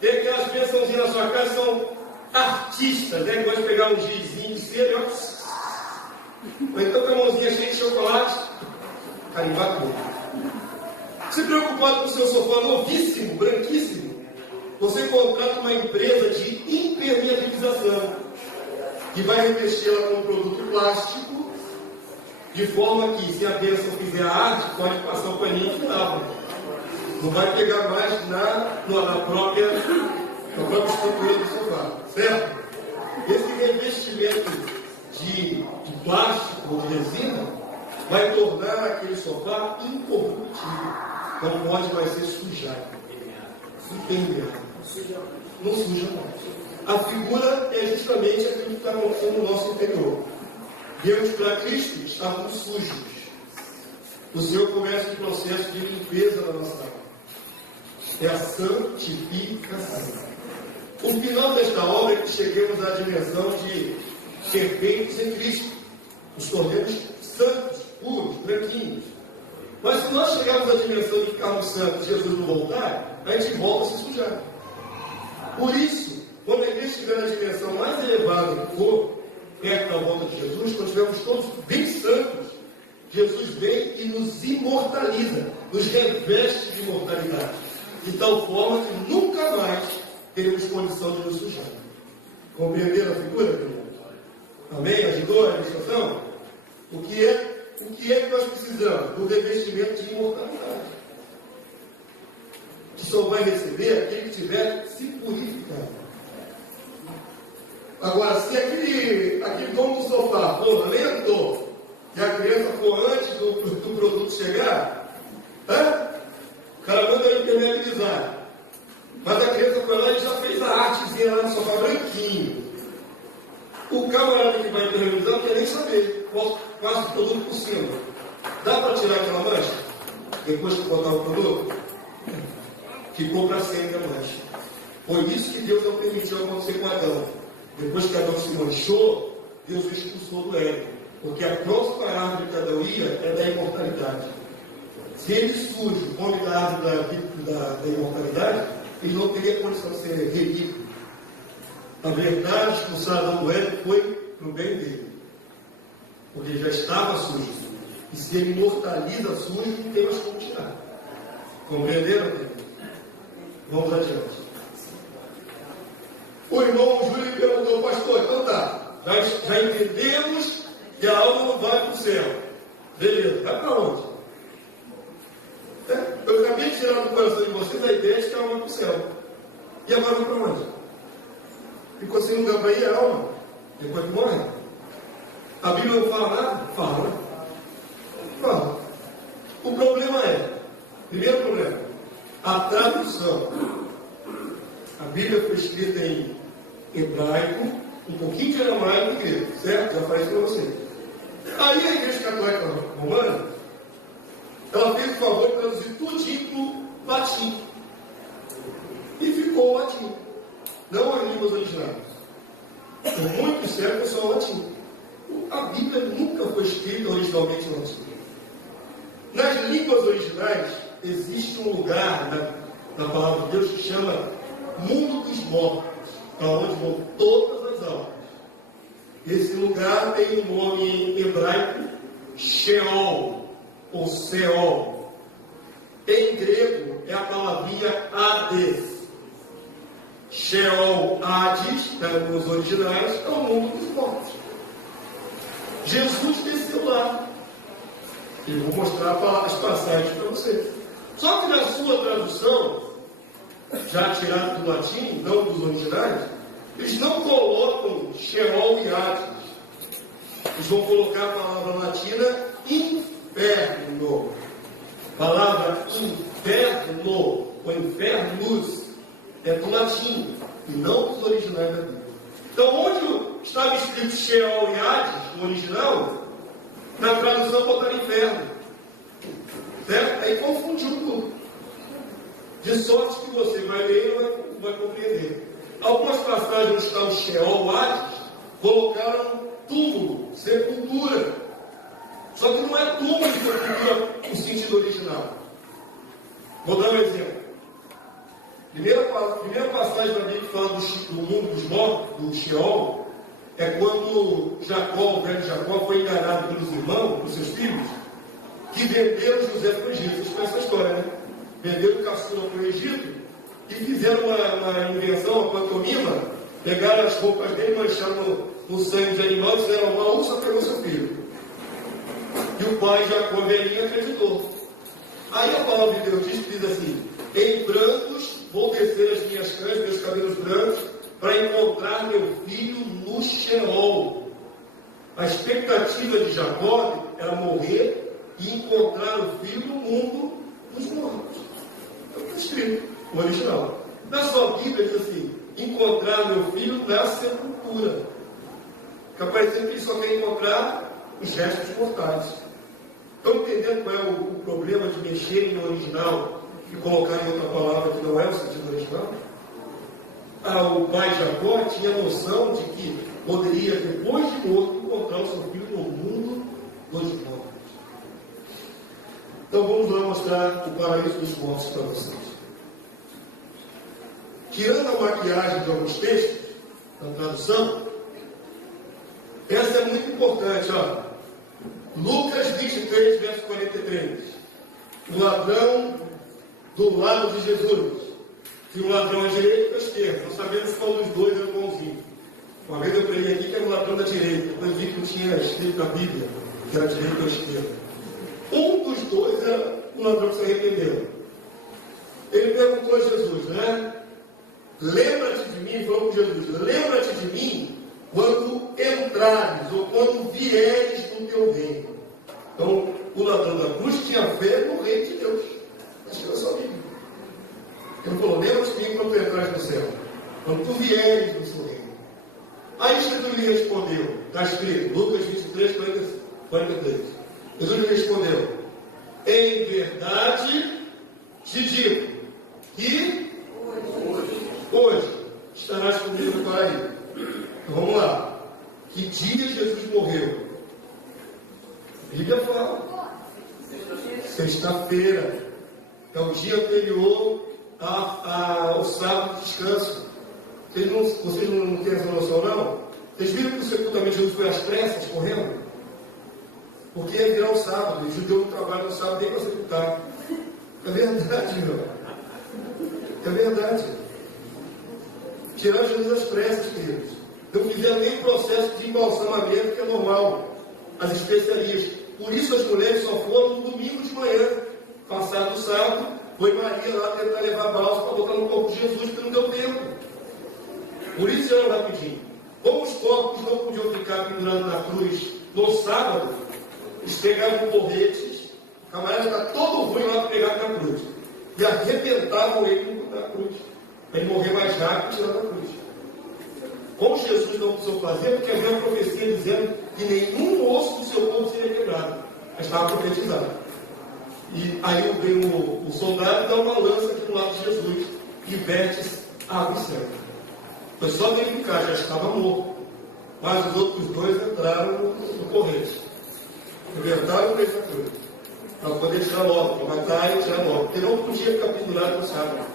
Tem aquelas bênçãozinhas na sua casa, são artistas, né? Que gostam de pegar um gizinho de cera e ó. Ou então com a mãozinha cheia de chocolate, carimbar tudo. Se preocupado com o seu sofá novíssimo, branquíssimo, você contrata uma empresa de impermeabilização que vai revesti-la com um produto plástico, de forma que, se a bênção fizer a arte, pode passar o paninho que lava. Não vai pegar mais na própria estrutura do sofá, certo? Esse revestimento de plástico ou de resina vai tornar aquele sofá incorruptível. Não pode mais ser sujado. Impermeável. Não suja mais. A figura é justamente aquilo que está acontecendo no nosso interior. Viemos para Cristo, estávamos sujos. O Senhor começa um processo de limpeza da nossa alma. É a santificação. O final desta obra é que cheguemos à dimensão de perfeitos em Cristo. Nos tornemos santos, puros, branquinhos. Mas se nós chegarmos à dimensão de ficarmos santos e Jesus não voltar, a gente volta a se sujar. Por isso, quando a igreja estiver na dimensão mais elevada que for, perto da volta de Jesus, quando estivermos todos bem santos, Jesus vem e nos imortaliza, nos reveste de imortalidade, de tal forma que nunca mais teremos condição de nos sujar. Compreenderam a figura, querido? Amém? Ajudou a ilustração? O que é que nós precisamos? Do revestimento de imortalidade. Que só vai receber aquele que tiver se purificado. Agora, se aquele dono do sofá for lento, e a criança for antes do produto chegar, o cara manda ele impermeabilizar. Mas a criança foi lá e já fez a artezinha lá no sofá branquinho. O camarada que vai impermeabilizar não quer nem saber. Passa o produto por cima. Dá para tirar aquela mancha? Depois que botar o produto? Ficou para sempre a mancha. Foi isso que Deus não permitiu acontecer com Adão. Depois que Adão se manchou, Deus o expulsou do Éden. Porque a próxima árvore que Adão ia é da imortalidade. Se ele surge, come da árvore da imortalidade, ele não teria condição de ser redimido. A verdade, expulsar Adão do Éden foi para o bem dele. Porque ele já estava sujo. E se ele imortaliza sujo, não tem mais como tirar. Compreenderam? Vamos adiante. O irmão Júlio perguntou, pastor, então tá, já entendemos que a alma não vai para o céu. Beleza, vai para onde? Eu acabei de tirar do coração de vocês a ideia de que a alma vai para o céu. E agora vai para onde? Ficou sem lugar para ir a alma, depois que morre. A Bíblia não fala nada? Fala. O problema primeiro problema, a tradução. A Bíblia foi escrita em hebraico, um pouquinho de aramaico e grego, certo? Já falei isso para vocês. Aí a Igreja Católica Romana, ela fez o favor de traduzir tudinho para o latim. E ficou o latim. Não as línguas originais. Por muito século é só o latim. A Bíblia nunca foi escrita originalmente em latim. Nas línguas originais, existe um lugar na palavra de Deus que chama mundo dos mortos, para onde vão todas as almas. Esse lugar tem um nome em hebraico, Sheol, ou Seol. Em grego, é a palavrinha Hades. Sheol, Hades, nos originais, é o mundo dos mortos. Jesus desceu lá. E vou mostrar as passagens para vocês. Só que na sua tradução, já tirado do latim, não dos originais, eles não colocam Sheol e Hades. Eles vão colocar a palavra latina inferno. A palavra inferno, ou infernos, é do latim, e não dos originais da Bíblia. Então, onde estava escrito Sheol e Hades, no original, na tradução botaram inferno. Certo? Aí confundiu tudo. De sorte que você vai ler e vai compreender. Algumas passagens onde está o Sheol e Hades, colocaram túmulo, sepultura. Só que não é túmulo e sepultura no sentido original. Vou dar um exemplo. Primeira passagem da Bíblia que fala do mundo dos mortos, do Sheol, é quando Jacó, o velho Jacó, foi enganado pelos irmãos, pelos seus filhos, que venderam José para o Egito. Vocês conhecem essa história, né? Venderam o caçula para o Egito e fizeram uma invenção, uma pantomima, pegaram as roupas dele, mancharam no sangue de animal e fizeram uma onça pegou seu filho. E o pai Jacó, velhinho, acreditou. Aí a palavra de Deus diz assim: em prantos vou descer as minhas cães, meus cabelos brancos, para encontrar meu filho no Sheol. A expectativa de Jacó era morrer e encontrar o filho no mundo dos mortos. É o que está escrito, o original. Na sua Bíblia diz assim: encontrar meu filho na sepultura. Fica parecendo que ele só quer encontrar os restos mortais. Estão entendendo qual é o problema de mexer no original e colocar em outra palavra que não é o sentido original? O pai Jacó tinha a noção de que poderia, depois de morto, encontrar o seu filho no mundo dos mortos. Então vamos lá mostrar o paraíso dos mortos para vocês. Tirando a maquiagem de alguns textos, na tradução, essa é muito importante, ó. Lucas 23, verso 43. O ladrão do lado de Jesus. Se um ladrão à direita ou à esquerda. Não sabemos qual dos dois era o bonzinho. Uma vez eu preguei aqui que era o ladrão da direita. Depois vi que não tinha escrito na Bíblia que era direita ou esquerda. Um dos dois era o ladrão que se arrependeu. Ele perguntou a Jesus, né? Lembra-te de mim, falou com Jesus, lembra-te de mim quando entrares ou quando vieres no teu reino. Então, o ladrão da cruz tinha fé no reino de Deus. Acho que era só Bíblia. Ele falou: lembra-te de mim quando tu entrares no céu, quando tu vieres no seu reino. Aí Jesus lhe respondeu, está escrito, Lucas 23, 43. Jesus lhe respondeu: em verdade te digo que hoje estarás comigo no paraíso. Então vamos lá. Que dia Jesus morreu? A Bíblia fala. Sexta-feira. É o dia anterior ao sábado de descanso. Vocês não têm essa noção, não? Vocês viram que o sepultamento de Jesus foi às pressas, correndo? Porque ia virar o sábado. E o judeu não trabalha no sábado nem para sepultar. É verdade, meu. É verdade. Tiraram Jesus às pressas, queridos. Não fizeram nem processo de embalsamamento, que é normal. As especiarias. Por isso as mulheres só foram no domingo de manhã. Passado o sábado, foi Maria lá tentar levar balsa para botar no corpo de Jesus, porque não deu tempo. Por isso era rapidinho. Como os corpos não podiam ficar pendurados na cruz no sábado, eles pegavam porretes, o camarada está todo ruim lá para pegar na cruz. E arrebentavam ele na cruz. Para ele morrer mais rápido e tirar da cruz. Como Jesus não precisou fazer, porque havia uma profecia dizendo que nenhum osso do seu corpo seria quebrado. Mas estava profetizado. E aí vem o soldado e dá uma lança aqui do lado de Jesus e verte água e sangue. Foi só verificar, já estava morto. mas os outros dois entraram no corrente. Inventaram o cruz para poder tirar logo, para matar e tirar logo, porque não podia ficar pendurado no sábado.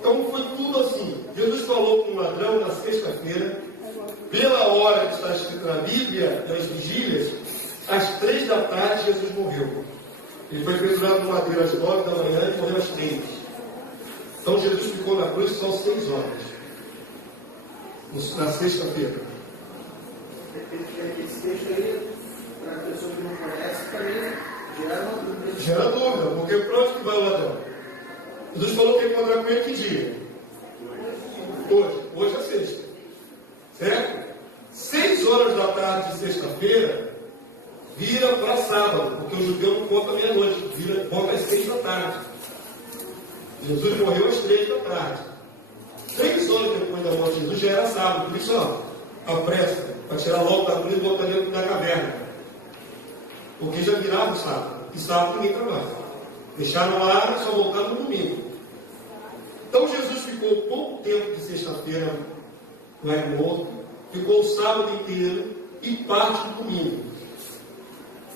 Então foi tudo assim. Jesus falou com um ladrão na sexta-feira, pela hora que está escrito na Bíblia, nas vigílias, às 3 da tarde Jesus morreu. Ele foi pendurado no madeiro às 9 da manhã e morreu às 3. Então Jesus ficou na cruz só 6 horas. Na sexta-feira. Esse texto aí, para a pessoa que não conhece, também gera uma dúvida. Gera dúvida, porque para onde que vai o ladrão? Jesus falou que ia encontrar com ele que dia? Hoje é sexta. Certo? 6 horas da tarde de sexta-feira, vira para sábado, porque o judeu não conta meia-noite, conta às 6 da tarde. Jesus morreu às 3 da tarde. 3 horas depois da morte de Jesus já era sábado, por isso, a pressa, para tirar logo da cruz e botar dentro da caverna. Porque já virava o sábado, e sábado ninguém trabalha. Deixaram lá e só voltaram no domingo. Então Jesus ficou pouco tempo de sexta-feira morto, ficou o sábado inteiro e parte do domingo.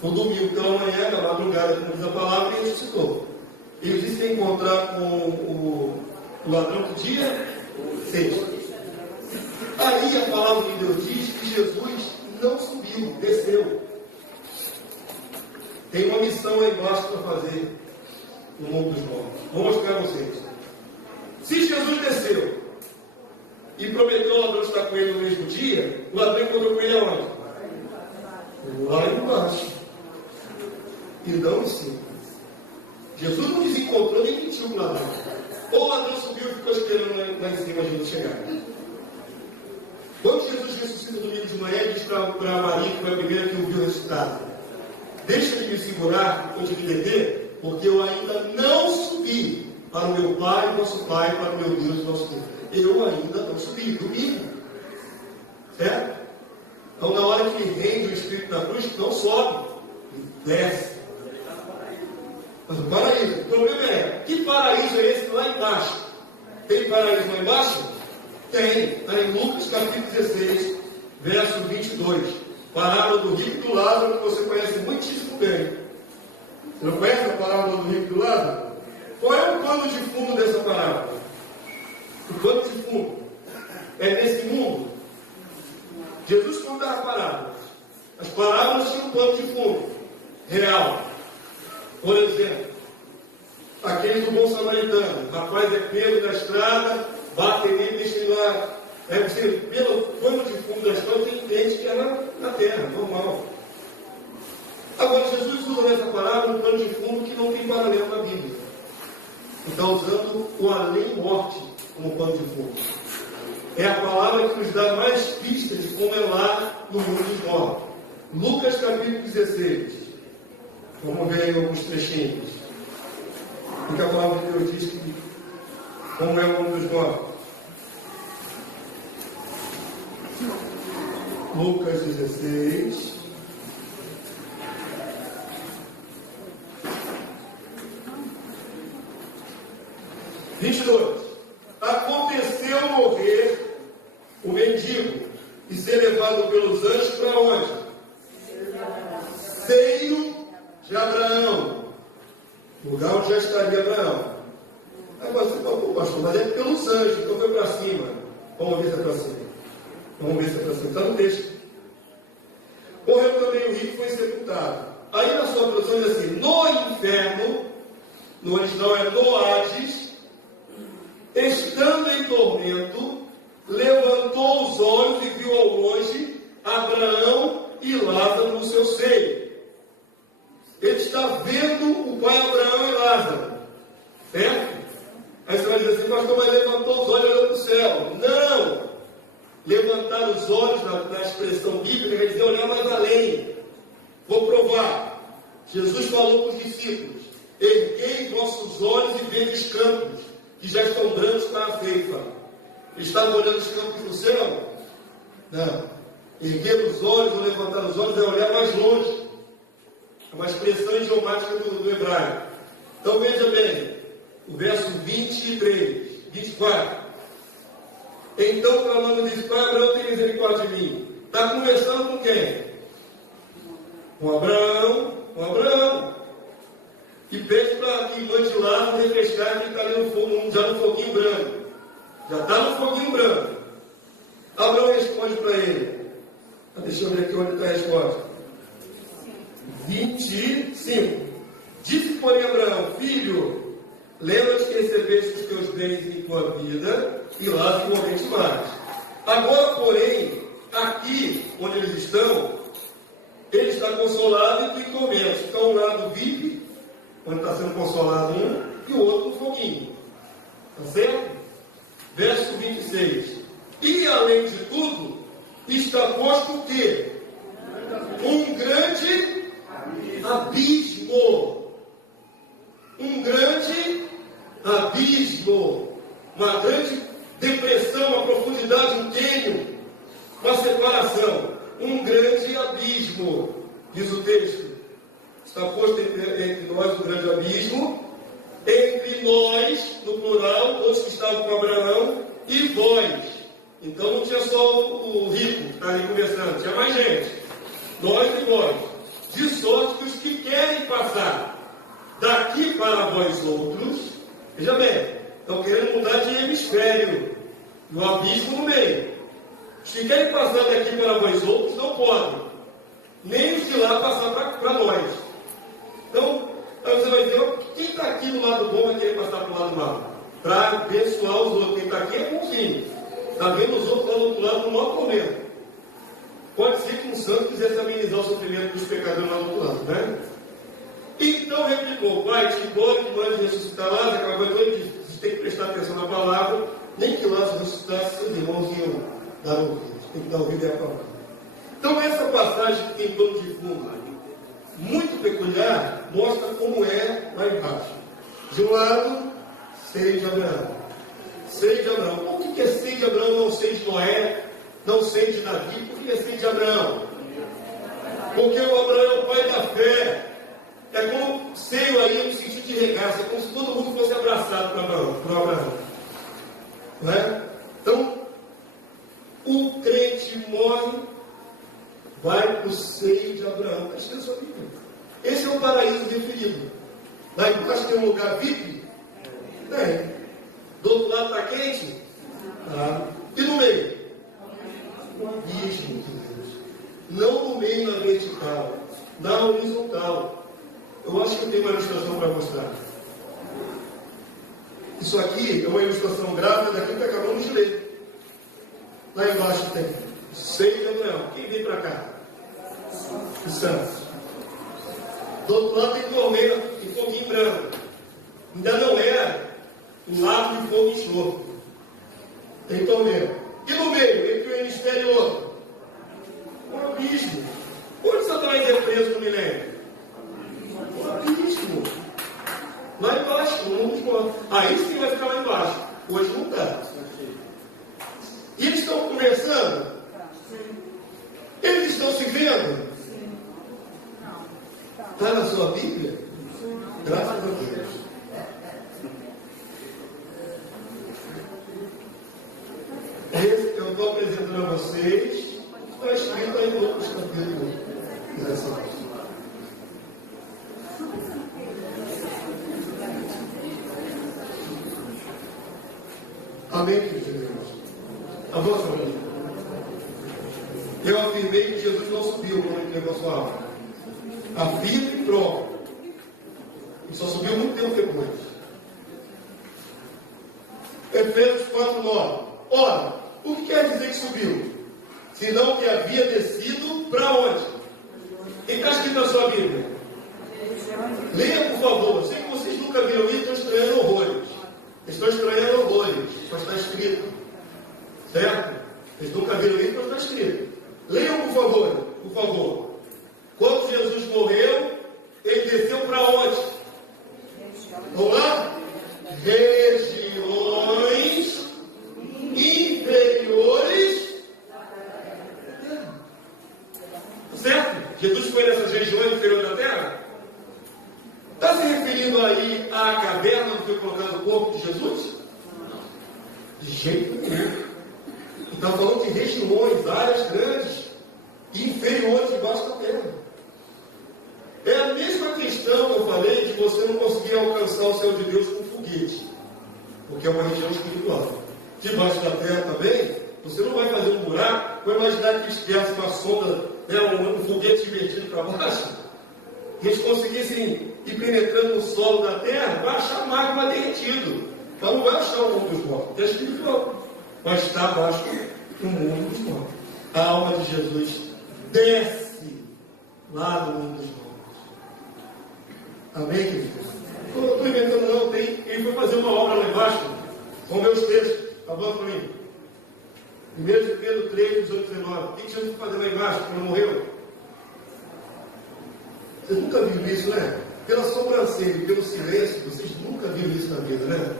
O domingo pela manhã, na madrugada, como diz a palavra, ele ressuscitou. Ele disse que ia encontrar com o ladrão que dia? Sexta. Aí a palavra de Deus diz que Jesus não subiu, desceu. Tem uma missão aí embaixo para fazer no mundo dos mortos. Vou mostrar a vocês. Se Jesus desceu e prometeu ao ladrão estar com ele no mesmo dia, o ladrão encontrou com ele aonde? Lá embaixo. E não em cima. Jesus não desencontrou nem mentiu com o ladrão. Ou o ladrão subiu e ficou esperando lá em cima a Jesus chegar. Quando Jesus ressuscita no domingo de manhã, ele diz para Maria, que foi a primeira que o viu ressuscitado: deixa de me segurar, ou de me deter, porque eu ainda não subi para o meu Pai, vosso Pai, para o meu Deus, vosso Deus. Eu ainda não subi, domingo. Certo? Então, na hora que ele rende o Espírito na cruz, não sobe, ele desce. Mas o paraíso, o problema é, que paraíso é esse lá embaixo? Tem paraíso lá embaixo? Tem. Está em Lucas capítulo 16, verso 22. Parábola do rico e do Lázaro, que você conhece muitíssimo bem. Você não conhece a parábola do rico e do Lázaro? Qual é o pano de fundo dessa parábola? O pano de fundo é nesse mundo. Jesus contava parábolas. As parábolas tinham um pano de fundo real. Por exemplo, aquele do bom samaritano. O rapaz é pego da estrada, bate nele e deixa ele lá. Pelo pano de fundo da história, você entende que era na terra, normal. Agora, Jesus usa nessa parábola um pano de fundo que não tem paralelo na Bíblia. Está usando o além-morte como pano de fundo. É a palavra que nos dá mais pistas de como é lá no mundo dos mortos. Lucas capítulo 16. Vamos ver aí alguns trechinhos. Porque a palavra de Deus diz que como é o mundo dos mortos. Lucas 16. Aconteceu morrer o mendigo e ser levado pelos anjos para onde? Seio de Abraão, lugar onde já estaria Abraão. Agora você fala, pô, pastor, mas é pelos anjos, então foi para cima. Vamos ver se é para cima. Vamos ver se é para cima. Está no texto. Morreu também o rico e foi sepultado. Aí na sua tradução diz assim: no inferno, no original é no Hades, estando em tormento, levantou os olhos e viu ao longe Abraão e Lázaro no seu seio. Ele está vendo o pai Abraão e Lázaro. Certo? Aí você vai dizer assim: pastor, mas levantou os olhos e olhou para o céu. Não! Levantar os olhos, na expressão bíblica, quer dizer olhar mais além. Vou provar. Jesus falou para os discípulos: erguei vossos olhos e vede os campos, que já estão brancos para a ceifa. Estavam olhando os campos do céu? Não. Erguer os olhos ou levantar os olhos é olhar mais longe. É uma expressão idiomática do hebraico. Então veja bem, o verso 23, 24. Então, clamando, disse: Pai Abraão, tem misericórdia de mim. Está conversando com quem? Com Abraão. Com Abraão. E pede para que mande lá refrescar que está ali no fogo, já no foguinho branco. Já está no foguinho branco. Abraão responde para ele. Deixa eu ver aqui onde está a resposta. 25. Disse, porém, Abraão: Filho, lembra-te que recebeste os teus bens em tua vida, e lá te morreste mais. Agora, porém, aqui onde eles estão, ele está consolado e tu comentes. Então, um lado vive, onde está sendo consolado um, e o outro no foguinho. Está certo? Verso 26. E, além de tudo, está posto o quê? Um grande abismo. Um grande abismo. Uma grande depressão, uma profundidade, um cânion, uma separação. Um grande abismo. Diz o texto. Está posto entre nós um grande abismo. Entre nós, no plural, todos que estavam com Abraão, e vós. Então não tinha só o rico que está ali conversando, tinha mais gente. Nós e vós. De sorte que os que querem passar daqui para vós outros, veja bem, estão querendo mudar de hemisfério, no abismo no meio. Os que querem passar daqui para vós outros não podem, nem os de lá passar para nós. Então, aí você vai ver, quem está aqui do lado bom vai querer passar para o lado mal, para abençoar os outros. Quem está aqui é bonzinho. Está vendo os outros lá do outro lado no maior problema. Pode ser que um santo quisesse amenizar o sofrimento dos pecadores lá do outro lado, né? Então replicou: Pai, te imploro que mande ressuscitar Lázaro. Aquela coisa toda, você tem que prestar atenção na palavra. Nem que Lázaro ressuscitasse, seus irmãos iam dar ouvidos. Tem que dar ouvido à palavra. Então essa passagem que tem todo de fundo, muito peculiar, mostra como é lá embaixo. De um lado, seio de Abraão. Seio de Abraão. Por que é seio de Abraão, não seio de Noé, não seio de Davi? Por que é seio de Abraão? Porque o Abraão é o pai da fé. É como seio aí no sentido de regaço. É como se todo mundo fosse abraçado por Abraão. Não é? Então, o crente morre, vai para o seio de Abraão. Está escrito na sua Bíblia. Esse é o paraíso referido. Lá embaixo tem um lugar VIP? Tem. Do outro lado está quente? Tá. E no meio? O abismo de Deus. Não no meio na vertical, na horizontal. Eu acho que eu tenho uma ilustração para mostrar. Isso aqui é uma ilustração gráfica daquilo que acabamos de ler. Lá embaixo tem seio de Abraão. Quem vem para cá? Os santos. Do outro lado tem torneira e foguinho branco. Ainda não era um lago de fogo e enxofre. Tem torneira. E no meio, entre o hemisfério e o outro? Um abismo. Onde Satanás é preso no milênio? Um abismo. Lá embaixo, no mundo dos mortos. Aí sim vai ficar lá embaixo. Hoje não está. E eles estão conversando? Eles estão se vendo? Está na sua Bíblia? Graças a Deus. Esse que eu estou apresentando a vocês está escrito aí em outros capítulos. Amém, queridos irmãos? Avança, meu. Eu afirmei que Jesus não subiu quando ele levou a sua alma. Afirmo e provo. Ele só subiu muito tempo depois. Efésios 4:9. Ora, o que quer dizer que subiu? Senão que havia descido para onde? Quem está escrito na sua Bíblia? Leia, por favor. Sei que vocês nunca viram isso, estão estranhando horrores. Estão estranhando horrores, mas está escrito. Certo? Vocês nunca viram isso, mas está escrito. Leiam, por favor. Por favor. Quando Jesus morreu, ele desceu para onde? Vamos lá? Regiões inferiores. Certo? Jesus foi nessas regiões inferiores da terra? Está se referindo aí à caverna onde foi colocado o corpo de Jesus? De jeito nenhum. Está falando de regiões, áreas grandes e inferiores debaixo da terra. É a mesma questão que eu falei de você não conseguir alcançar o céu de Deus com foguete, porque é uma região espiritual. Debaixo da terra também, você não vai fazer um buraco, vai imaginar que esquece uma sonda, um foguete invertido para baixo, que eles conseguissem ir penetrando no solo da terra, vai achar magma derretido. Então não vai achar o mundo dos mortos, é espiritual, mas está abaixo do mundo dos mortos. A alma de Jesus desce lá do mundo dos mortos. Amém, queridos? Não estou inventando não, ele foi fazer uma obra lá embaixo, com meus textos, tá bom para mim? 1 de Pedro 3, 18, 19. O que Jesus foi fazer lá embaixo quando morreu? Vocês nunca viram isso, né? Pela sobrancelha e pelo silêncio, vocês nunca viram isso na vida, né?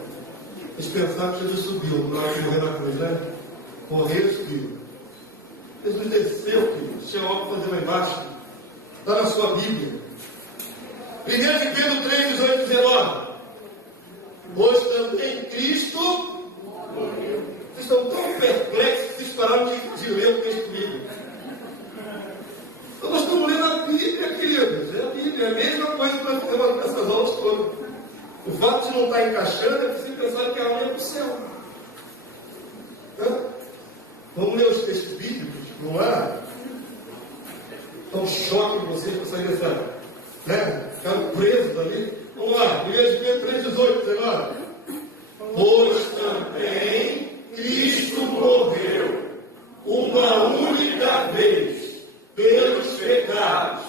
Eles pensaram que Jesus subiu na hora de morrer na cruz, né? Morreu e subiu. Jesus desceu, querido. Tinha algo para fazer lá embaixo. Está na sua Bíblia. 1 de Pedro 3, 18, 19. Pois também Cristo morreu. Vocês estão tão perplexos que vocês pararam de ler o texto bíblico. Então nós estamos lendo a Bíblia, queridos. É a Bíblia, é a mesma coisa que nós fizemos nessas aulas todas. O fato de não estar encaixando é que vocês pensaram que a alma é para o céu. Então, vamos ler os textos bíblicos, vamos lá? Dá um choque em vocês para sair dessa, né? Ficaram presos ali. Vamos lá, 1 de Pedro 3, 18, 19. Pois também Cristo morreu uma única vez pelos pecados,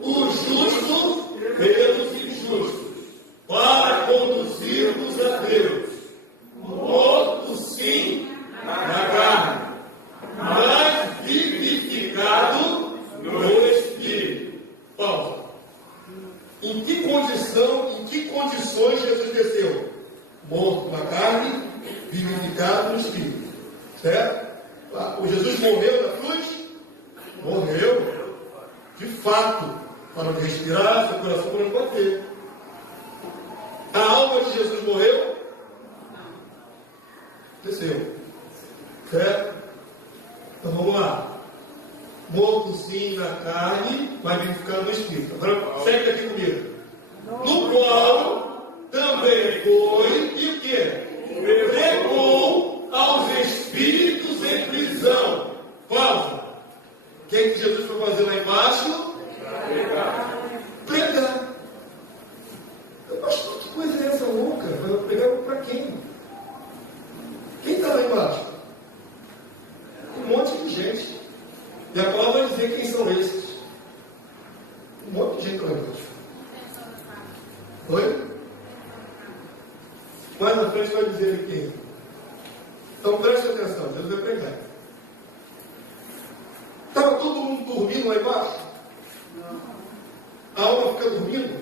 o justo pelos injustos, para conduzir-nos a Deus, morto sim na carne, mas vivificado no Espírito. Pausa. Em que condições Jesus desceu? Morto na carne, vivificado no Espírito. Certo? O Jesus morreu na cruz? Morreu. De fato. Para de respirar, seu coração não pode bater. A alma de Jesus morreu? Desceu. Certo? Então vamos lá. Morto sim na carne, mas vivificado no Espírito. Agora segue aqui comigo. No qual também foi e o quê? Pregou aos espíritos em prisão. Pausa. O que Jesus foi fazer lá embaixo? Pregar. Pastor, que coisa é essa louca? Pregar para quem? Quem está lá embaixo? Um monte de gente. E a palavra vai dizer quem são esses. Um monte de gente lá embaixo. Oi? Mais na frente vai dizer quem. Então preste atenção, Deus vai pregar. Estava todo mundo dormindo lá embaixo? A alma fica dormindo?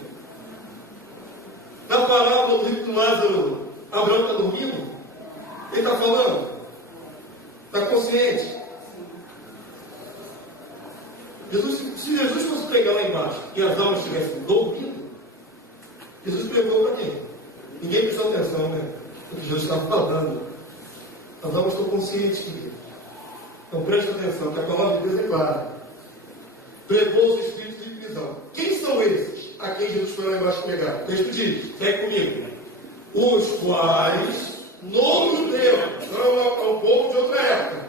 Na parábola do rico do Lázaro, Abraão está dormindo? Ele está falando? Está consciente? Se Jesus fosse pregar lá embaixo e as almas estivessem dormindo, Jesus pregou para quem? Ninguém prestou atenção, né? O que Jesus está falando. As almas estão conscientes, querido. Então preste atenção, que a palavra de Deus é clara. Pregou os espíritos de prisão. Quem são esses a quem Jesus foi lá embaixo pregar? O texto diz, segue comigo. Os quais, no judeu, são um povo de outra época,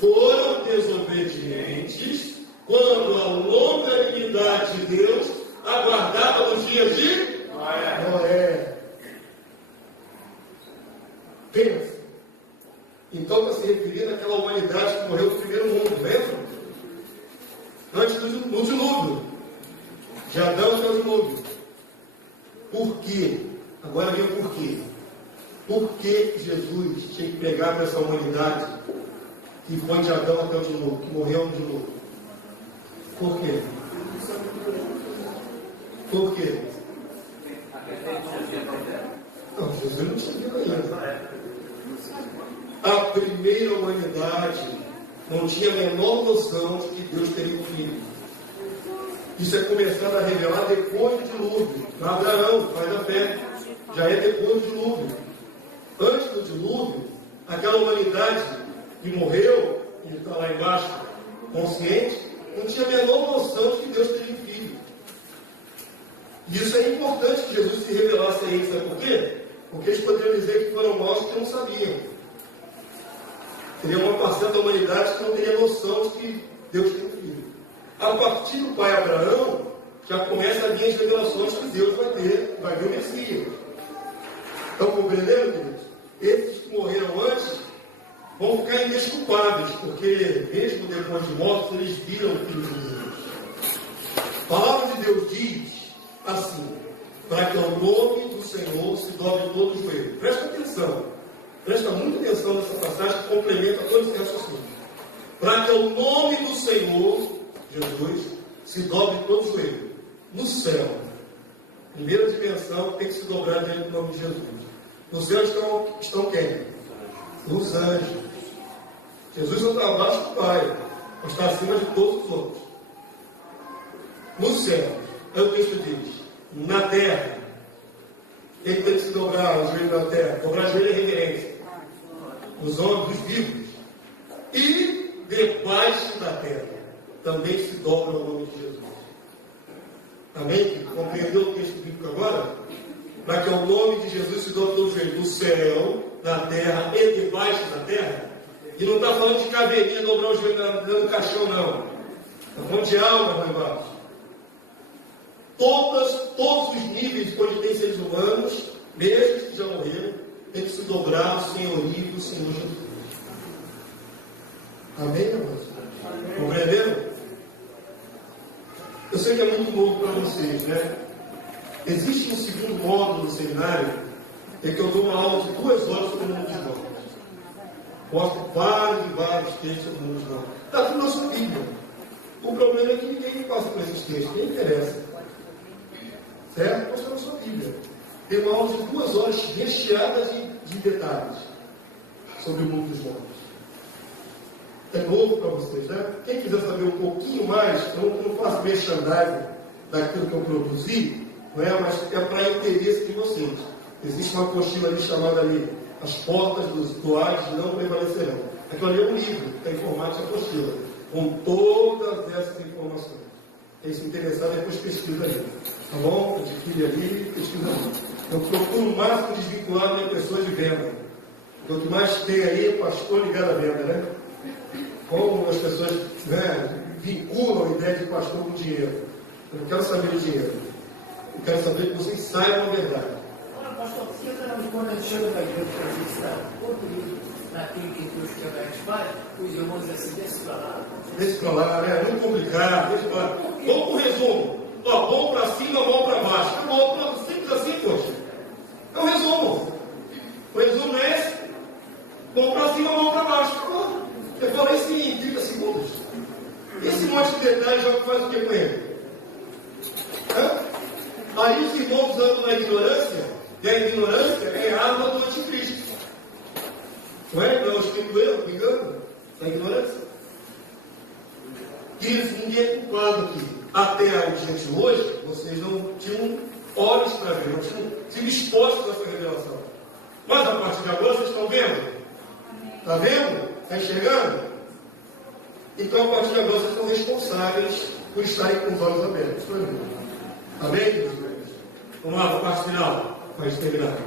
foram desobedientes quando a longanimidade de Deus aguardava nos dias de Noé. Pensa. Então está se referindo àquela humanidade que morreu no primeiro mundo, lembra? Antes do dilúvio. De Adão até o dilúvio. Por quê? Agora vem o porquê. Por que Jesus tinha que pegar essa humanidade que foi de Adão até o dilúvio, que morreu no dilúvio? Por quê? Por quê? Não, Jesus não tinha vindo ainda. A primeira humanidade não tinha a menor noção de que Deus teria um filho. Isso é começado a revelar depois do dilúvio. Abraão, pai da fé, já é depois do dilúvio. Antes do dilúvio, aquela humanidade que morreu, e está lá embaixo, consciente, não tinha a menor noção de que Deus teria um filho. E isso é importante que Jesus se revelasse a eles, sabe por quê? Porque eles poderiam dizer que foram maus que não sabiam. Teria uma parcela da humanidade que não teria noção de que Deus tem um filho. A partir do pai Abraão, já começa a vir as revelações que Deus vai ver o Messias. Estão compreendendo, queridos? Esses que morreram antes vão ficar indesculpáveis, porque mesmo depois de mortos, eles viram o Filho de Deus. A palavra de Deus diz assim: para que ao nome do Senhor se dobre todo o joelho. Presta atenção, presta muita atenção nessa passagem que complementa todo esse raciocínio. Para que ao nome do Senhor, Jesus, se dobre todo o joelho. No céu, primeira dimensão, tem que se dobrar diante do nome de Jesus. No céu estão quem? Os anjos. Jesus não está abaixo do Pai, mas está acima de todos os outros. No céu, é o texto diz, na terra, quem tem que se dobrar o joelho na terra? Dobrar o joelho é reverência. Os homens, os vivos. E debaixo da terra, também se dobra o nome de Jesus. Amém? Compreendeu o texto bíblico agora? Para que ao nome de Jesus se dobre todo o joelho, no céu, na terra e debaixo da terra. E não está falando de caveirinha dobrar o joelho no caixão, não. Está falando de alma lá embaixo. Todos os níveis onde tem seres humanos, mesmo que já morreram, tem que se dobrar ao senhorio do Senhor Jesus. Amém, irmãos? Compreenderam? Eu sei que é muito novo para vocês, né? Existe um segundo módulo no seminário, em que eu dou uma aula de 2 horas sobre o mundo dos mortos. Mostro vários textos sobre o mundo dos mortos. Está tudo na sua Bíblia. O problema é que ninguém passa por esses textos, nem interessa. Certo? Mostra na sua Bíblia. Tem uma aula de 2 horas recheadas de detalhes sobre o mundo dos mortos. É novo para vocês, né? Quem quiser saber um pouquinho mais, eu não faço merchandising daquilo que eu produzi, não é? Mas é para interesse de vocês. Existe uma apostila ali chamada ali, As Portas do Hades Não Prevalecerão. Aquilo ali é um livro, que está em formato de apostila, com todas essas informações. Quem se interessar, depois pesquisa ali. Tá bom? Adquire ali, pesquisa ali. Eu procuro o máximo desvincular minha pessoa de venda. O que mais tem aí é pastor ligado à venda, né? Como as pessoas, né, vinculam a ideia de pastor com dinheiro. Eu não quero saber de dinheiro. Eu quero saber que vocês saibam a verdade. Olha, pastor, quando a gente chega na igreja para registrar outro livro, naquele que Deus quer dar a espada, os irmãos assim, desce para lá. Deixa para lá, né? Muito complicado. Deixa para lá. Vamos para o resumo. Ó, mão para cima, mão para baixo. Acabou, simples assim, poxa. É o resumo. O resumo é esse. Mão para cima, mão para baixo. Acabou. Eu falei isso em 30 segundos. Esse monte de detalhes já faz o que com ele? Aí os irmãos andam na ignorância, e a ignorância é a arma do anticristo. Não é? Não é o espírito do erro, me engano? Na ignorância. E ninguém é culpado aqui. Até o dia de hoje, vocês não tinham olhos para ver, não tinham sido expostos a essa revelação. Mas a partir de agora, vocês estão vendo? Está vendo? Está enxergando? Então, a partir de agora, vocês são responsáveis por estarem com os olhos abertos. Amém, meus irmãos? Vamos lá para a parte final, para a gente terminar.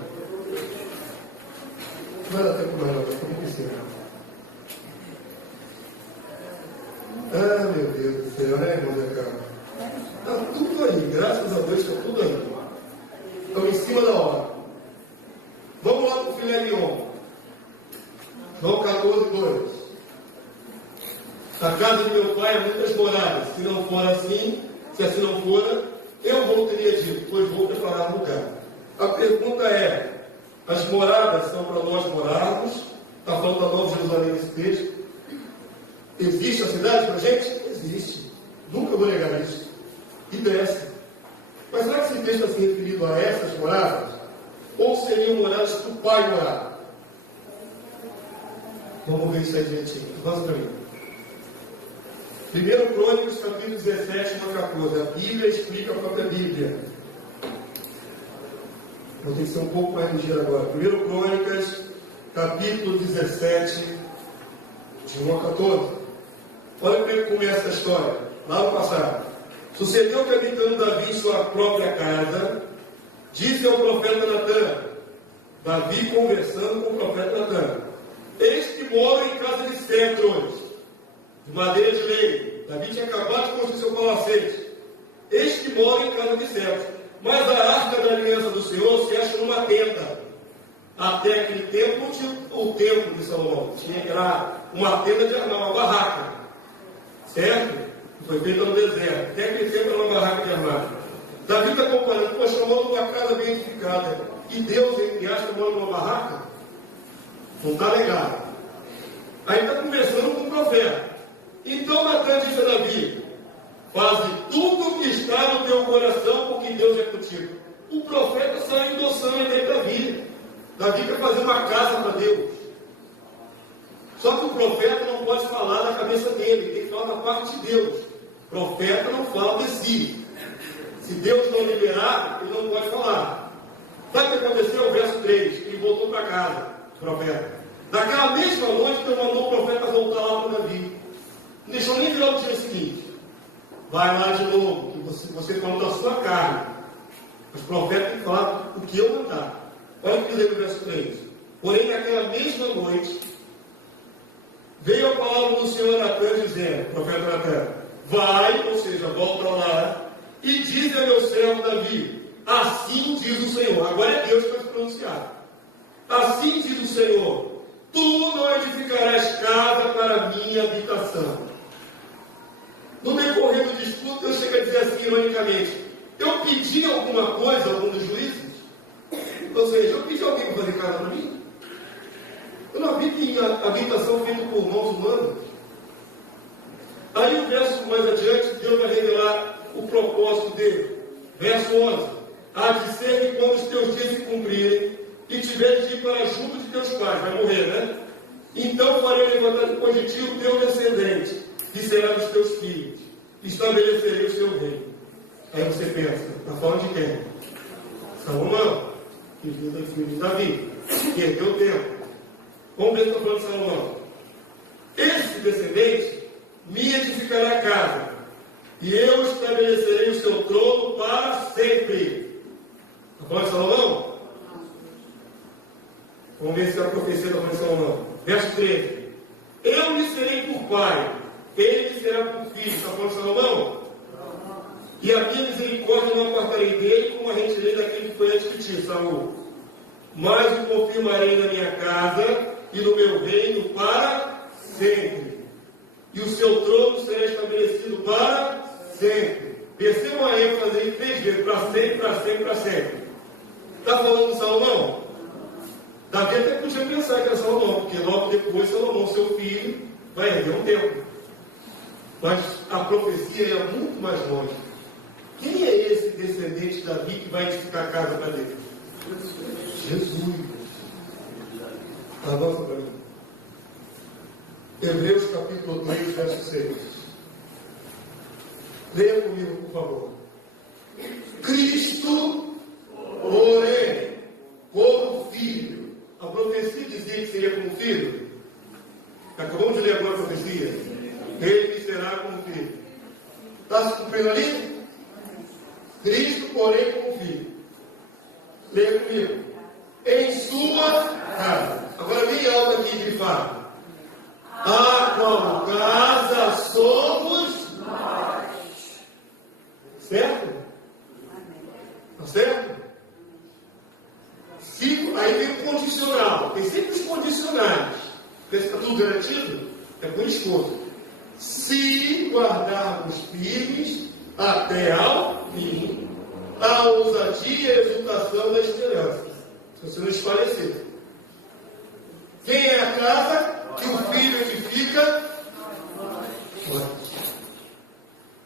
Não vai dar tempo mais, não, vamos encerrar. Ah, meu Deus do céu, né, irmão Zé Carlos? Está tudo aí, graças a Deus, está tudo aí. Estamos em cima da hora. Vamos lá para o filé mignon. João 14:2. A casa de meu pai é muitas moradas. Se não for assim, se assim não for, eu vou, teria dito, pois vou preparar um lugar. A pergunta é: as moradas são para nós morarmos? Está falando da Nova Jerusalém nesse texto. Existe a cidade para a gente? Existe. Nunca vou negar isso. E desce. Mas será que esse texto está se referindo a essas moradas? Ou seriam moradas que o pai morava? Vamos ver isso aí direitinho. Vamos para mim. 1 Crônicas, capítulo 17, 14. A Bíblia explica a própria Bíblia. Vou ter que ser um pouco mais ligeiro agora. 1 Crônicas, capítulo 17, De 1 a 14. Olha como é que começa a história, lá no passado. Sucedeu que, habitando Davi em sua própria casa, disse ao profeta Natã, Davi conversando com o profeta Natã: eis que moro em casa de cedros, de madeira de lei. Davi tinha acabado de construir seu palacete. Eis que moro em casa de cedros, mas a arca da aliança do Senhor se acha numa tenda. Até aquele tempo não tinha o templo de Salomão, era uma tenda de armar, uma barraca, certo? Foi feita no deserto. Até aquele tempo era uma barraca de armar. Davi está comparando, poxa, mora numa casa bem edificada, e Deus, entre aspas, mora numa barraca? Não está legal. Aí está conversando com o profeta. Então Natã disse a Davi: faze tudo o que está no teu coração, porque Deus é contigo. O profeta saiu endossando a ideia de Davi. Davi quer fazer uma casa para Deus. Só que o profeta não pode falar da cabeça dele, tem que falar da parte de Deus. O profeta não fala de si. Se Deus não liberar, ele não pode falar. Sabe o que aconteceu? O verso 3, ele voltou para casa, o profeta. Naquela mesma noite, Deus mandou o profeta voltar lá para Davi. Não deixou nem virar o dia seguinte. Vai lá de novo, que você falou da sua carne. Mas o profeta tem que falar o que eu mandar. Olha o que diz aí no verso 3. Porém, naquela mesma noite, veio a palavra do Senhor a Natã, dizendo, profeta Natã: vai, ou seja, volta lá, e diz a meu servo Davi: assim diz o Senhor. Agora é Deus que vai se pronunciar. Assim diz o Senhor: tu não edificarás casa para a minha habitação. No decorrer do disputa, eu chego a dizer assim, ironicamente: eu pedi alguma coisa a algum dos juízes? Ou seja, eu pedi alguém para fazer casa para mim? Eu não vi que a habitação feita por mãos humanas. Aí o verso mais adiante, Deus vai revelar o propósito dele. Verso 11: há de ser que quando os teus dias se cumprirem, e tiveres de ir para junto de teus pais, vai morrer, né? Então farei levantar depois de ti o teu descendente, que será dos teus filhos, e estabelecerei o seu reino. Aí você pensa, está falando de quem? Salomão, filho de Davi, que herdeu o tempo. Vamos ver se está falando de Salomão. Esse descendente me edificará a casa, e eu estabelecerei o seu trono para sempre. Está falando de Salomão? Vamos ver se a profecia está falando de Salomão. Verso 13: eu lhe serei por pai, ele lhe será por filho. Está falando de Salomão? E a minha misericórdia não apartarei dele, como a retirei daquele que foi antes de ti, Saul. Mas o confirmarei na minha casa e no meu reino para sempre. E o seu trono será estabelecido para sempre. Percebam a ênfase aí 3 vezes: para sempre, para sempre, para sempre. Está falando de Salomão? Davi até podia pensar que era Salomão, porque logo depois Salomão, seu filho, vai herder um templo. Mas a profecia ia muito mais longe. Quem é esse descendente de Davi que vai edificar a casa para Deus? Jesus. Avança para mim. Hebreus capítulo 3, verso 6. Leia comigo, por favor. Cristo, porém, como filho. A profecia dizia que seria como filho. Acabamos de ler agora a profecia. Ele será como filho. Está se cumprindo ali? Cristo, porém, como filho. Leia comigo. Em sua casa. Agora bem alto aqui de fato. A qual casa somos nós. Certo? Está certo? Aí vem o condicional. Tem sempre os condicionais. Está tudo garantido? É por esforço. Se guardarmos firmes até ao fim a ousadia e a exultação da esperança. Se você não espalhecer. Quem é a casa que o filho edifica?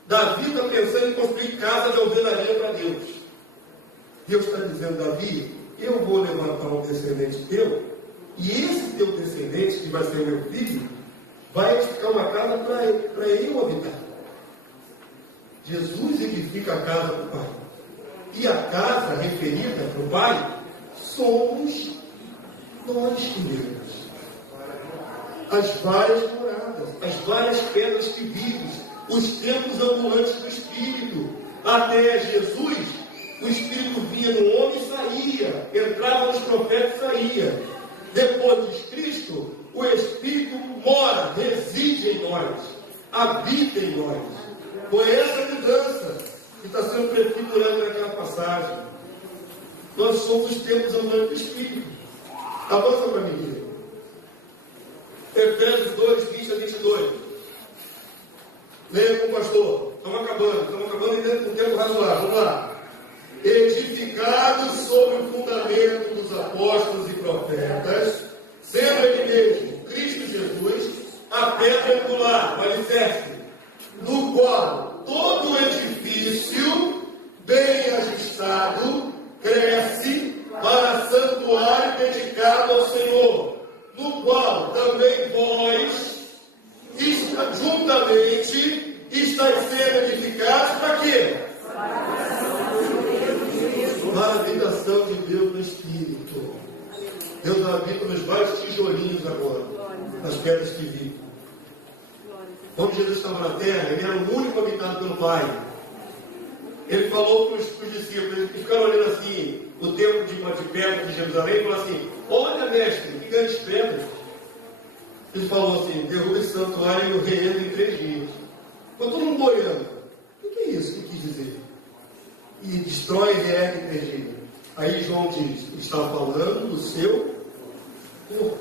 Davi está pensando em construir casa de alvenaria para Deus. Deus está dizendo: Davi, eu vou levantar um descendente teu, e esse teu descendente, que vai ser o meu filho, vai edificar uma casa para eu habitar. Jesus edifica a casa para o Pai. E a casa referida para o Pai somos nós mesmos. as várias moradas, as várias pedras que vives, os templos ambulantes do Espírito. Até Jesus, o Espírito vinha no homem e saía, entrava nos profetas e saía. Depois de Cristo, o Espírito mora, reside em nós, habita em nós. Foi essa mudança que está sendo prefigurada naquela passagem. Nós somos os templos ambulantes do Espírito. Avança para mim, querido. Efésios 2, 20 a 22. Leia com o pastor. Estamos acabando dentro do tempo razoável. Vamos lá. Edificados sobre o fundamento dos apóstolos e profetas, sendo ele mesmo, Cristo Jesus, a pedra angular, o alicerce, no qual todo o edifício, bem ajustado, cresce para santuário dedicado ao Senhor, no qual também vós, juntamente, estáis sendo edificados para quê? Para a habitação de Deus no Espírito. Deus habita nos vários tijolinhos agora, nas pedras que vivem. Quando Jesus estava na terra, ele era o único habitado pelo Pai. Ele falou para os discípulos, eles ficaram olhando assim, o templo de pedra de Jerusalém, e falaram assim: olha, mestre, que grandes pedras. Ele falou assim: derruba esse santuário e eu reendo em 3 dias. Ficou todo mundo olhando. O que é isso que quis dizer? E destrói e reergue em 3 dias. Aí João diz: ele estava falando do seu corpo.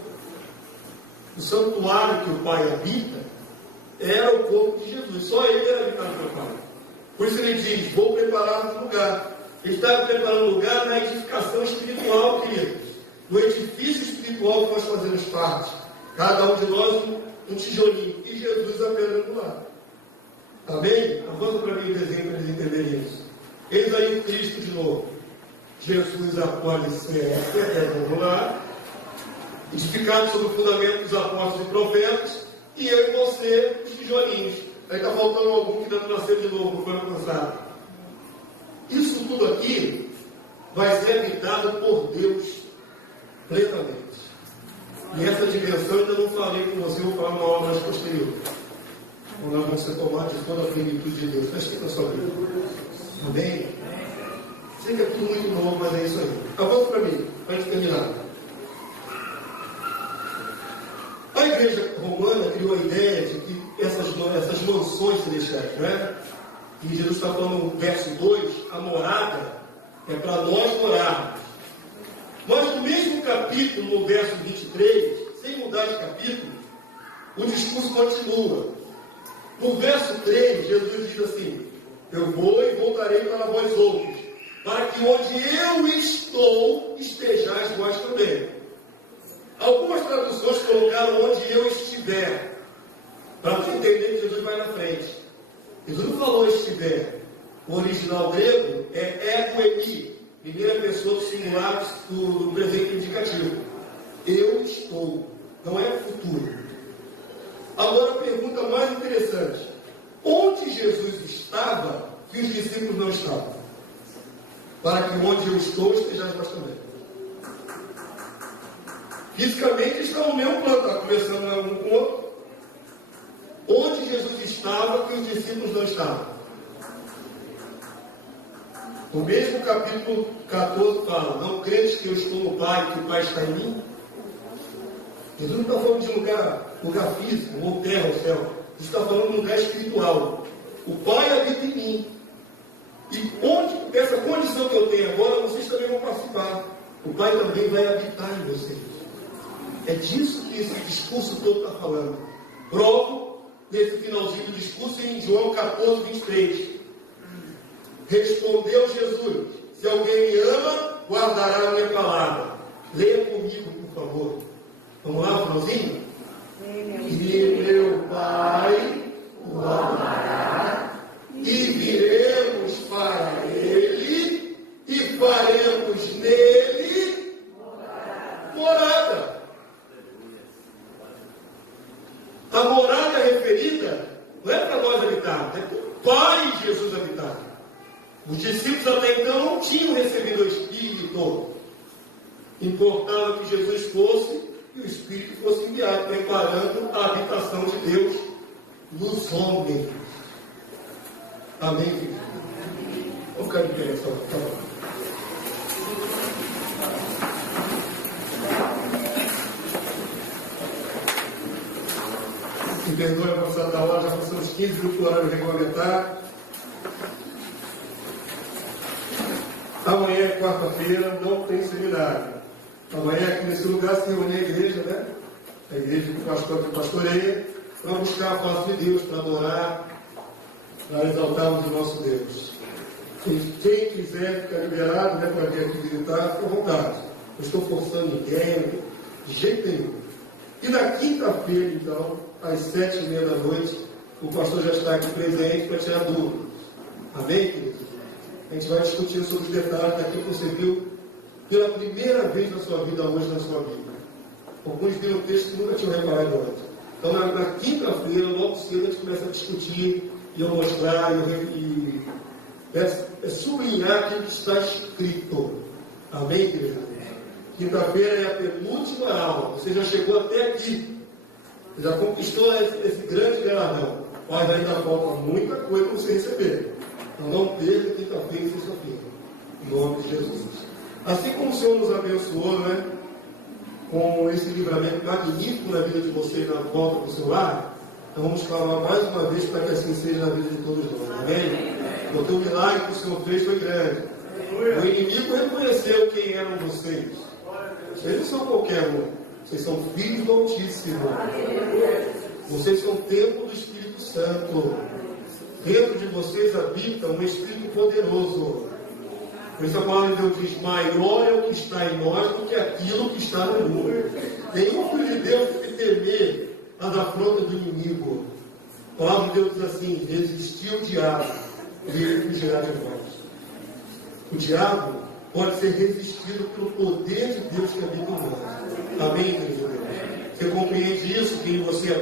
O santuário que o Pai habita era o corpo de Jesus. Só ele era habitado pelo Pai. Por isso ele diz: vou preparar um lugar. Ele estava preparando um lugar na edificação espiritual, queridos. No edifício espiritual que nós fazemos parte. Cada um de nós um tijolinho. E Jesus a pedra angular. Amém? Avança para mim o desenho para eles entenderem isso. Eis aí o Cristo de novo. Jesus a alicerce, a pedra angular, edificado sobre o fundamento dos apóstolos e profetas, e eu e você, os tijolinhos. Aí está faltando algum que ainda não nasceu de novo, não foi alcançado. Isso tudo aqui vai ser habitado por Deus plenamente. E essa dimensão eu ainda não falei com você, vou falar numa aula mais posterior. Quando nós vamos ser tomados de toda a plenitude de Deus. Fecha aqui na sua vida. Amém? Sei que é tudo muito novo, mas é isso aí. Avança para mim, para a gente terminar. A igreja romana criou a ideia de que essas mansões celestiais, né? E Jesus está falando no verso 2, a morada é para nós morarmos. Mas no mesmo capítulo, no verso 23, sem mudar de capítulo, o discurso continua. No verso 3, Jesus diz assim: eu vou e voltarei para vós outros, para que onde eu estou, estejais vós também. Algumas traduções colocaram onde eu estiver, para você entender que Jesus vai na frente. Jesus não falou estiver. O original grego é ego emi, primeira pessoa do singular do presente indicativo. Eu estou, não é futuro. Agora a pergunta mais interessante: onde Jesus estava que os discípulos não estavam? Para que onde eu estou estejais vós também. Fisicamente estão no mesmo plano, está conversando um com o outro. Onde Jesus estava que os discípulos não estavam? No mesmo capítulo 14 fala: não credes que eu estou no Pai e que o Pai está em mim? Jesus não está falando de lugar físico, ou terra, ou céu. Jesus está falando de um lugar espiritual. O Pai habita em mim. E onde, dessa condição que eu tenho agora, vocês também vão participar. O Pai também vai habitar em vocês. É disso que esse discurso todo está falando. Provo nesse finalzinho do discurso em João 14, 23. Respondeu Jesus: se alguém me ama, guardará a minha palavra. Leia comigo, por favor. Vamos lá, finalzinho? E meu Pai o amará, e viremos para ele, e faremos nele morada. A morada referida não é para nós habitarmos, é para o Pai de Jesus habitar. Os discípulos até então não tinham recebido o Espírito. Importava que Jesus fosse e o Espírito fosse enviado, preparando a habitação de Deus nos homens. Amém, querido? Vamos ficar de pé, só. Tá bom. Me perdoe a passada da hora, já passamos 15 minutos do horário regulamentar. Amanhã é quarta-feira, não tem seminário. Amanhã aqui nesse lugar se reúne a igreja, né? A igreja que o pastor pastoreia, para buscar a face de Deus, para adorar, para exaltarmos o nosso Deus. Quem quiser ficar liberado, né, para vir aqui visitar, fica à vontade. Não estou forçando ninguém, de jeito nenhum. E na quinta-feira, então, às 7h30 da noite, o pastor já está aqui presente para tirar dúvidas. Amém, querido? A gente vai discutir sobre os detalhes daquilo que você viu pela primeira vez na sua vida, hoje na sua vida. Alguns viram o texto que nunca tinham reparado antes. Então, na quinta-feira, logo cedo, a gente começa a discutir e eu mostrar e sublinhar aquilo que está escrito. Amém, querido? Quinta-feira é a penúltima aula. Você já chegou até aqui. Você já conquistou esse grande galardão. Mas ainda falta muita coisa para você receber. Então não perca quinta-feira e sexta-feira. Em nome de Jesus. Assim como o Senhor nos abençoou, né, com esse livramento magnífico na vida de vocês na volta para o seu lar, então vamos clamar mais uma vez para que assim seja na vida de todos nós. Amém? Porque o milagre que o Senhor fez foi grande. O inimigo reconheceu quem eram vocês. Vocês não são qualquer um. Vocês são filhos do Altíssimo. Vocês são templo do Espírito Santo. Dentro de vocês habita um Espírito poderoso. Por isso a palavra de Deus diz: maior é o que está em nós do que aquilo que está no mundo. Nenhum filho de Deus deve temer as afrontas do inimigo. A palavra de Deus diz assim: resistir o diabo e ele fugirá de vós. O diabo pode ser resistido pelo poder de Deus que habita em nós. Amém, querido Deus? Você compreende isso? Que em você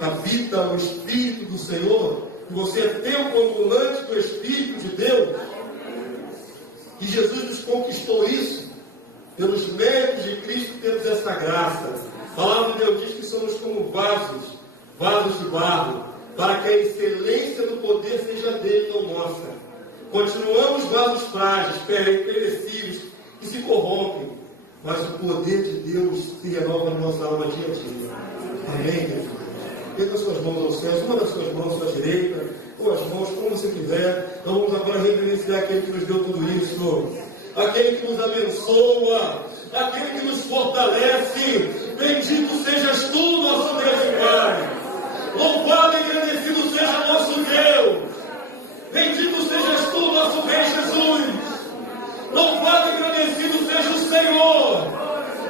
habita o Espírito do Senhor, que você é templo ambulante do Espírito de Deus. E Jesus nos conquistou isso. Pelos méritos de Cristo temos essa graça. A palavra de Deus diz que somos como vasos de barro, para que a excelência do poder seja dele, não nossa. Continuamos vasos frágeis, perecíveis, que se corrompem, mas o poder de Deus se renova na nossa alma dia a dia. Amém, Jesus? Pega as suas mãos aos céus, uma das suas mãos à direita, duas mãos, como você quiser. Então vamos agora reverenciar aquele que nos deu tudo isso, aquele que nos abençoa, aquele que nos fortalece. Bendito sejas tu, nosso Deus e Pai. Louvado e agradecido seja nosso Deus. Bendito sejas tu, nosso Rei Jesus. Louvado e agradecido seja o Senhor.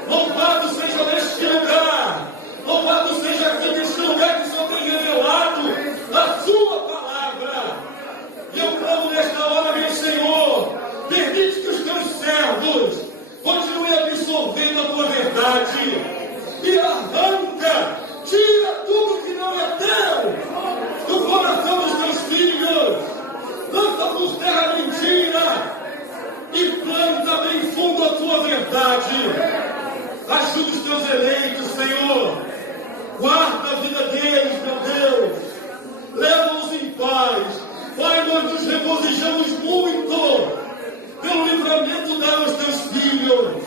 Louvado seja neste lugar. Louvado seja aqui neste lugar que o Senhor tem revelado a sua palavra. E eu clamo nesta hora, meu Senhor, permite que os teus servos continuem absorvendo a tua verdade. E arranca, tira tudo que não é teu do coração dos teus filhos. Lança por terra a mentira e planta bem fundo a tua verdade. Ajuda os teus eleitos, Senhor. Guarda a vida deles, meu Deus. Leva-os em paz. Pai, nós nos regozijamos muito pelo livramento dado aos teus filhos.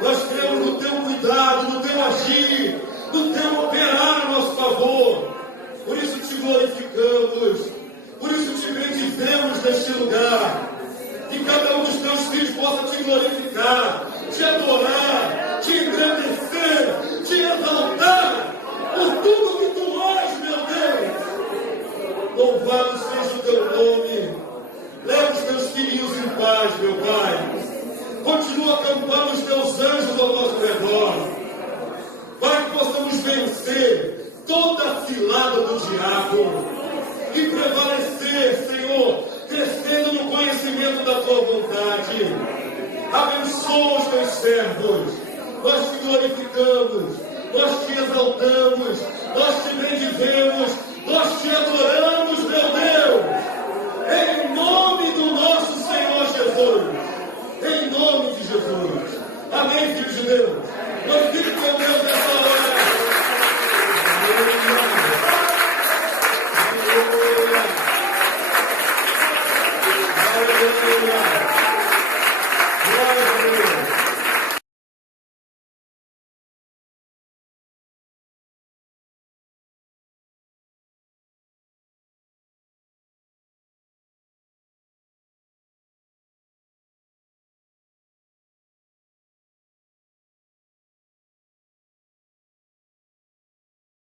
Nós cremos no teu cuidado, no teu agir, no teu operar a nosso favor. Por isso te glorificamos. Por isso te bendizemos neste lugar. Que cada um dos teus filhos possa te glorificar, te adorar, te engrandecer, te exaltar por tudo que tu és, meu Deus. Louvado seja o teu nome. Leva os teus filhinhos em paz, meu Pai. Continua acampando os teus anjos ao nosso redor. Para que possamos vencer toda a cilada do diabo e prevalecer, Senhor, crescendo no conhecimento da tua vontade. Abençoa os teus servos. Nós te glorificamos, nós te exaltamos, nós te bendizemos, nós te adoramos, meu Deus. Em nome do nosso Senhor Jesus. Em nome de Jesus. Amém, filhos de Deus? Glorifique com Deus nessa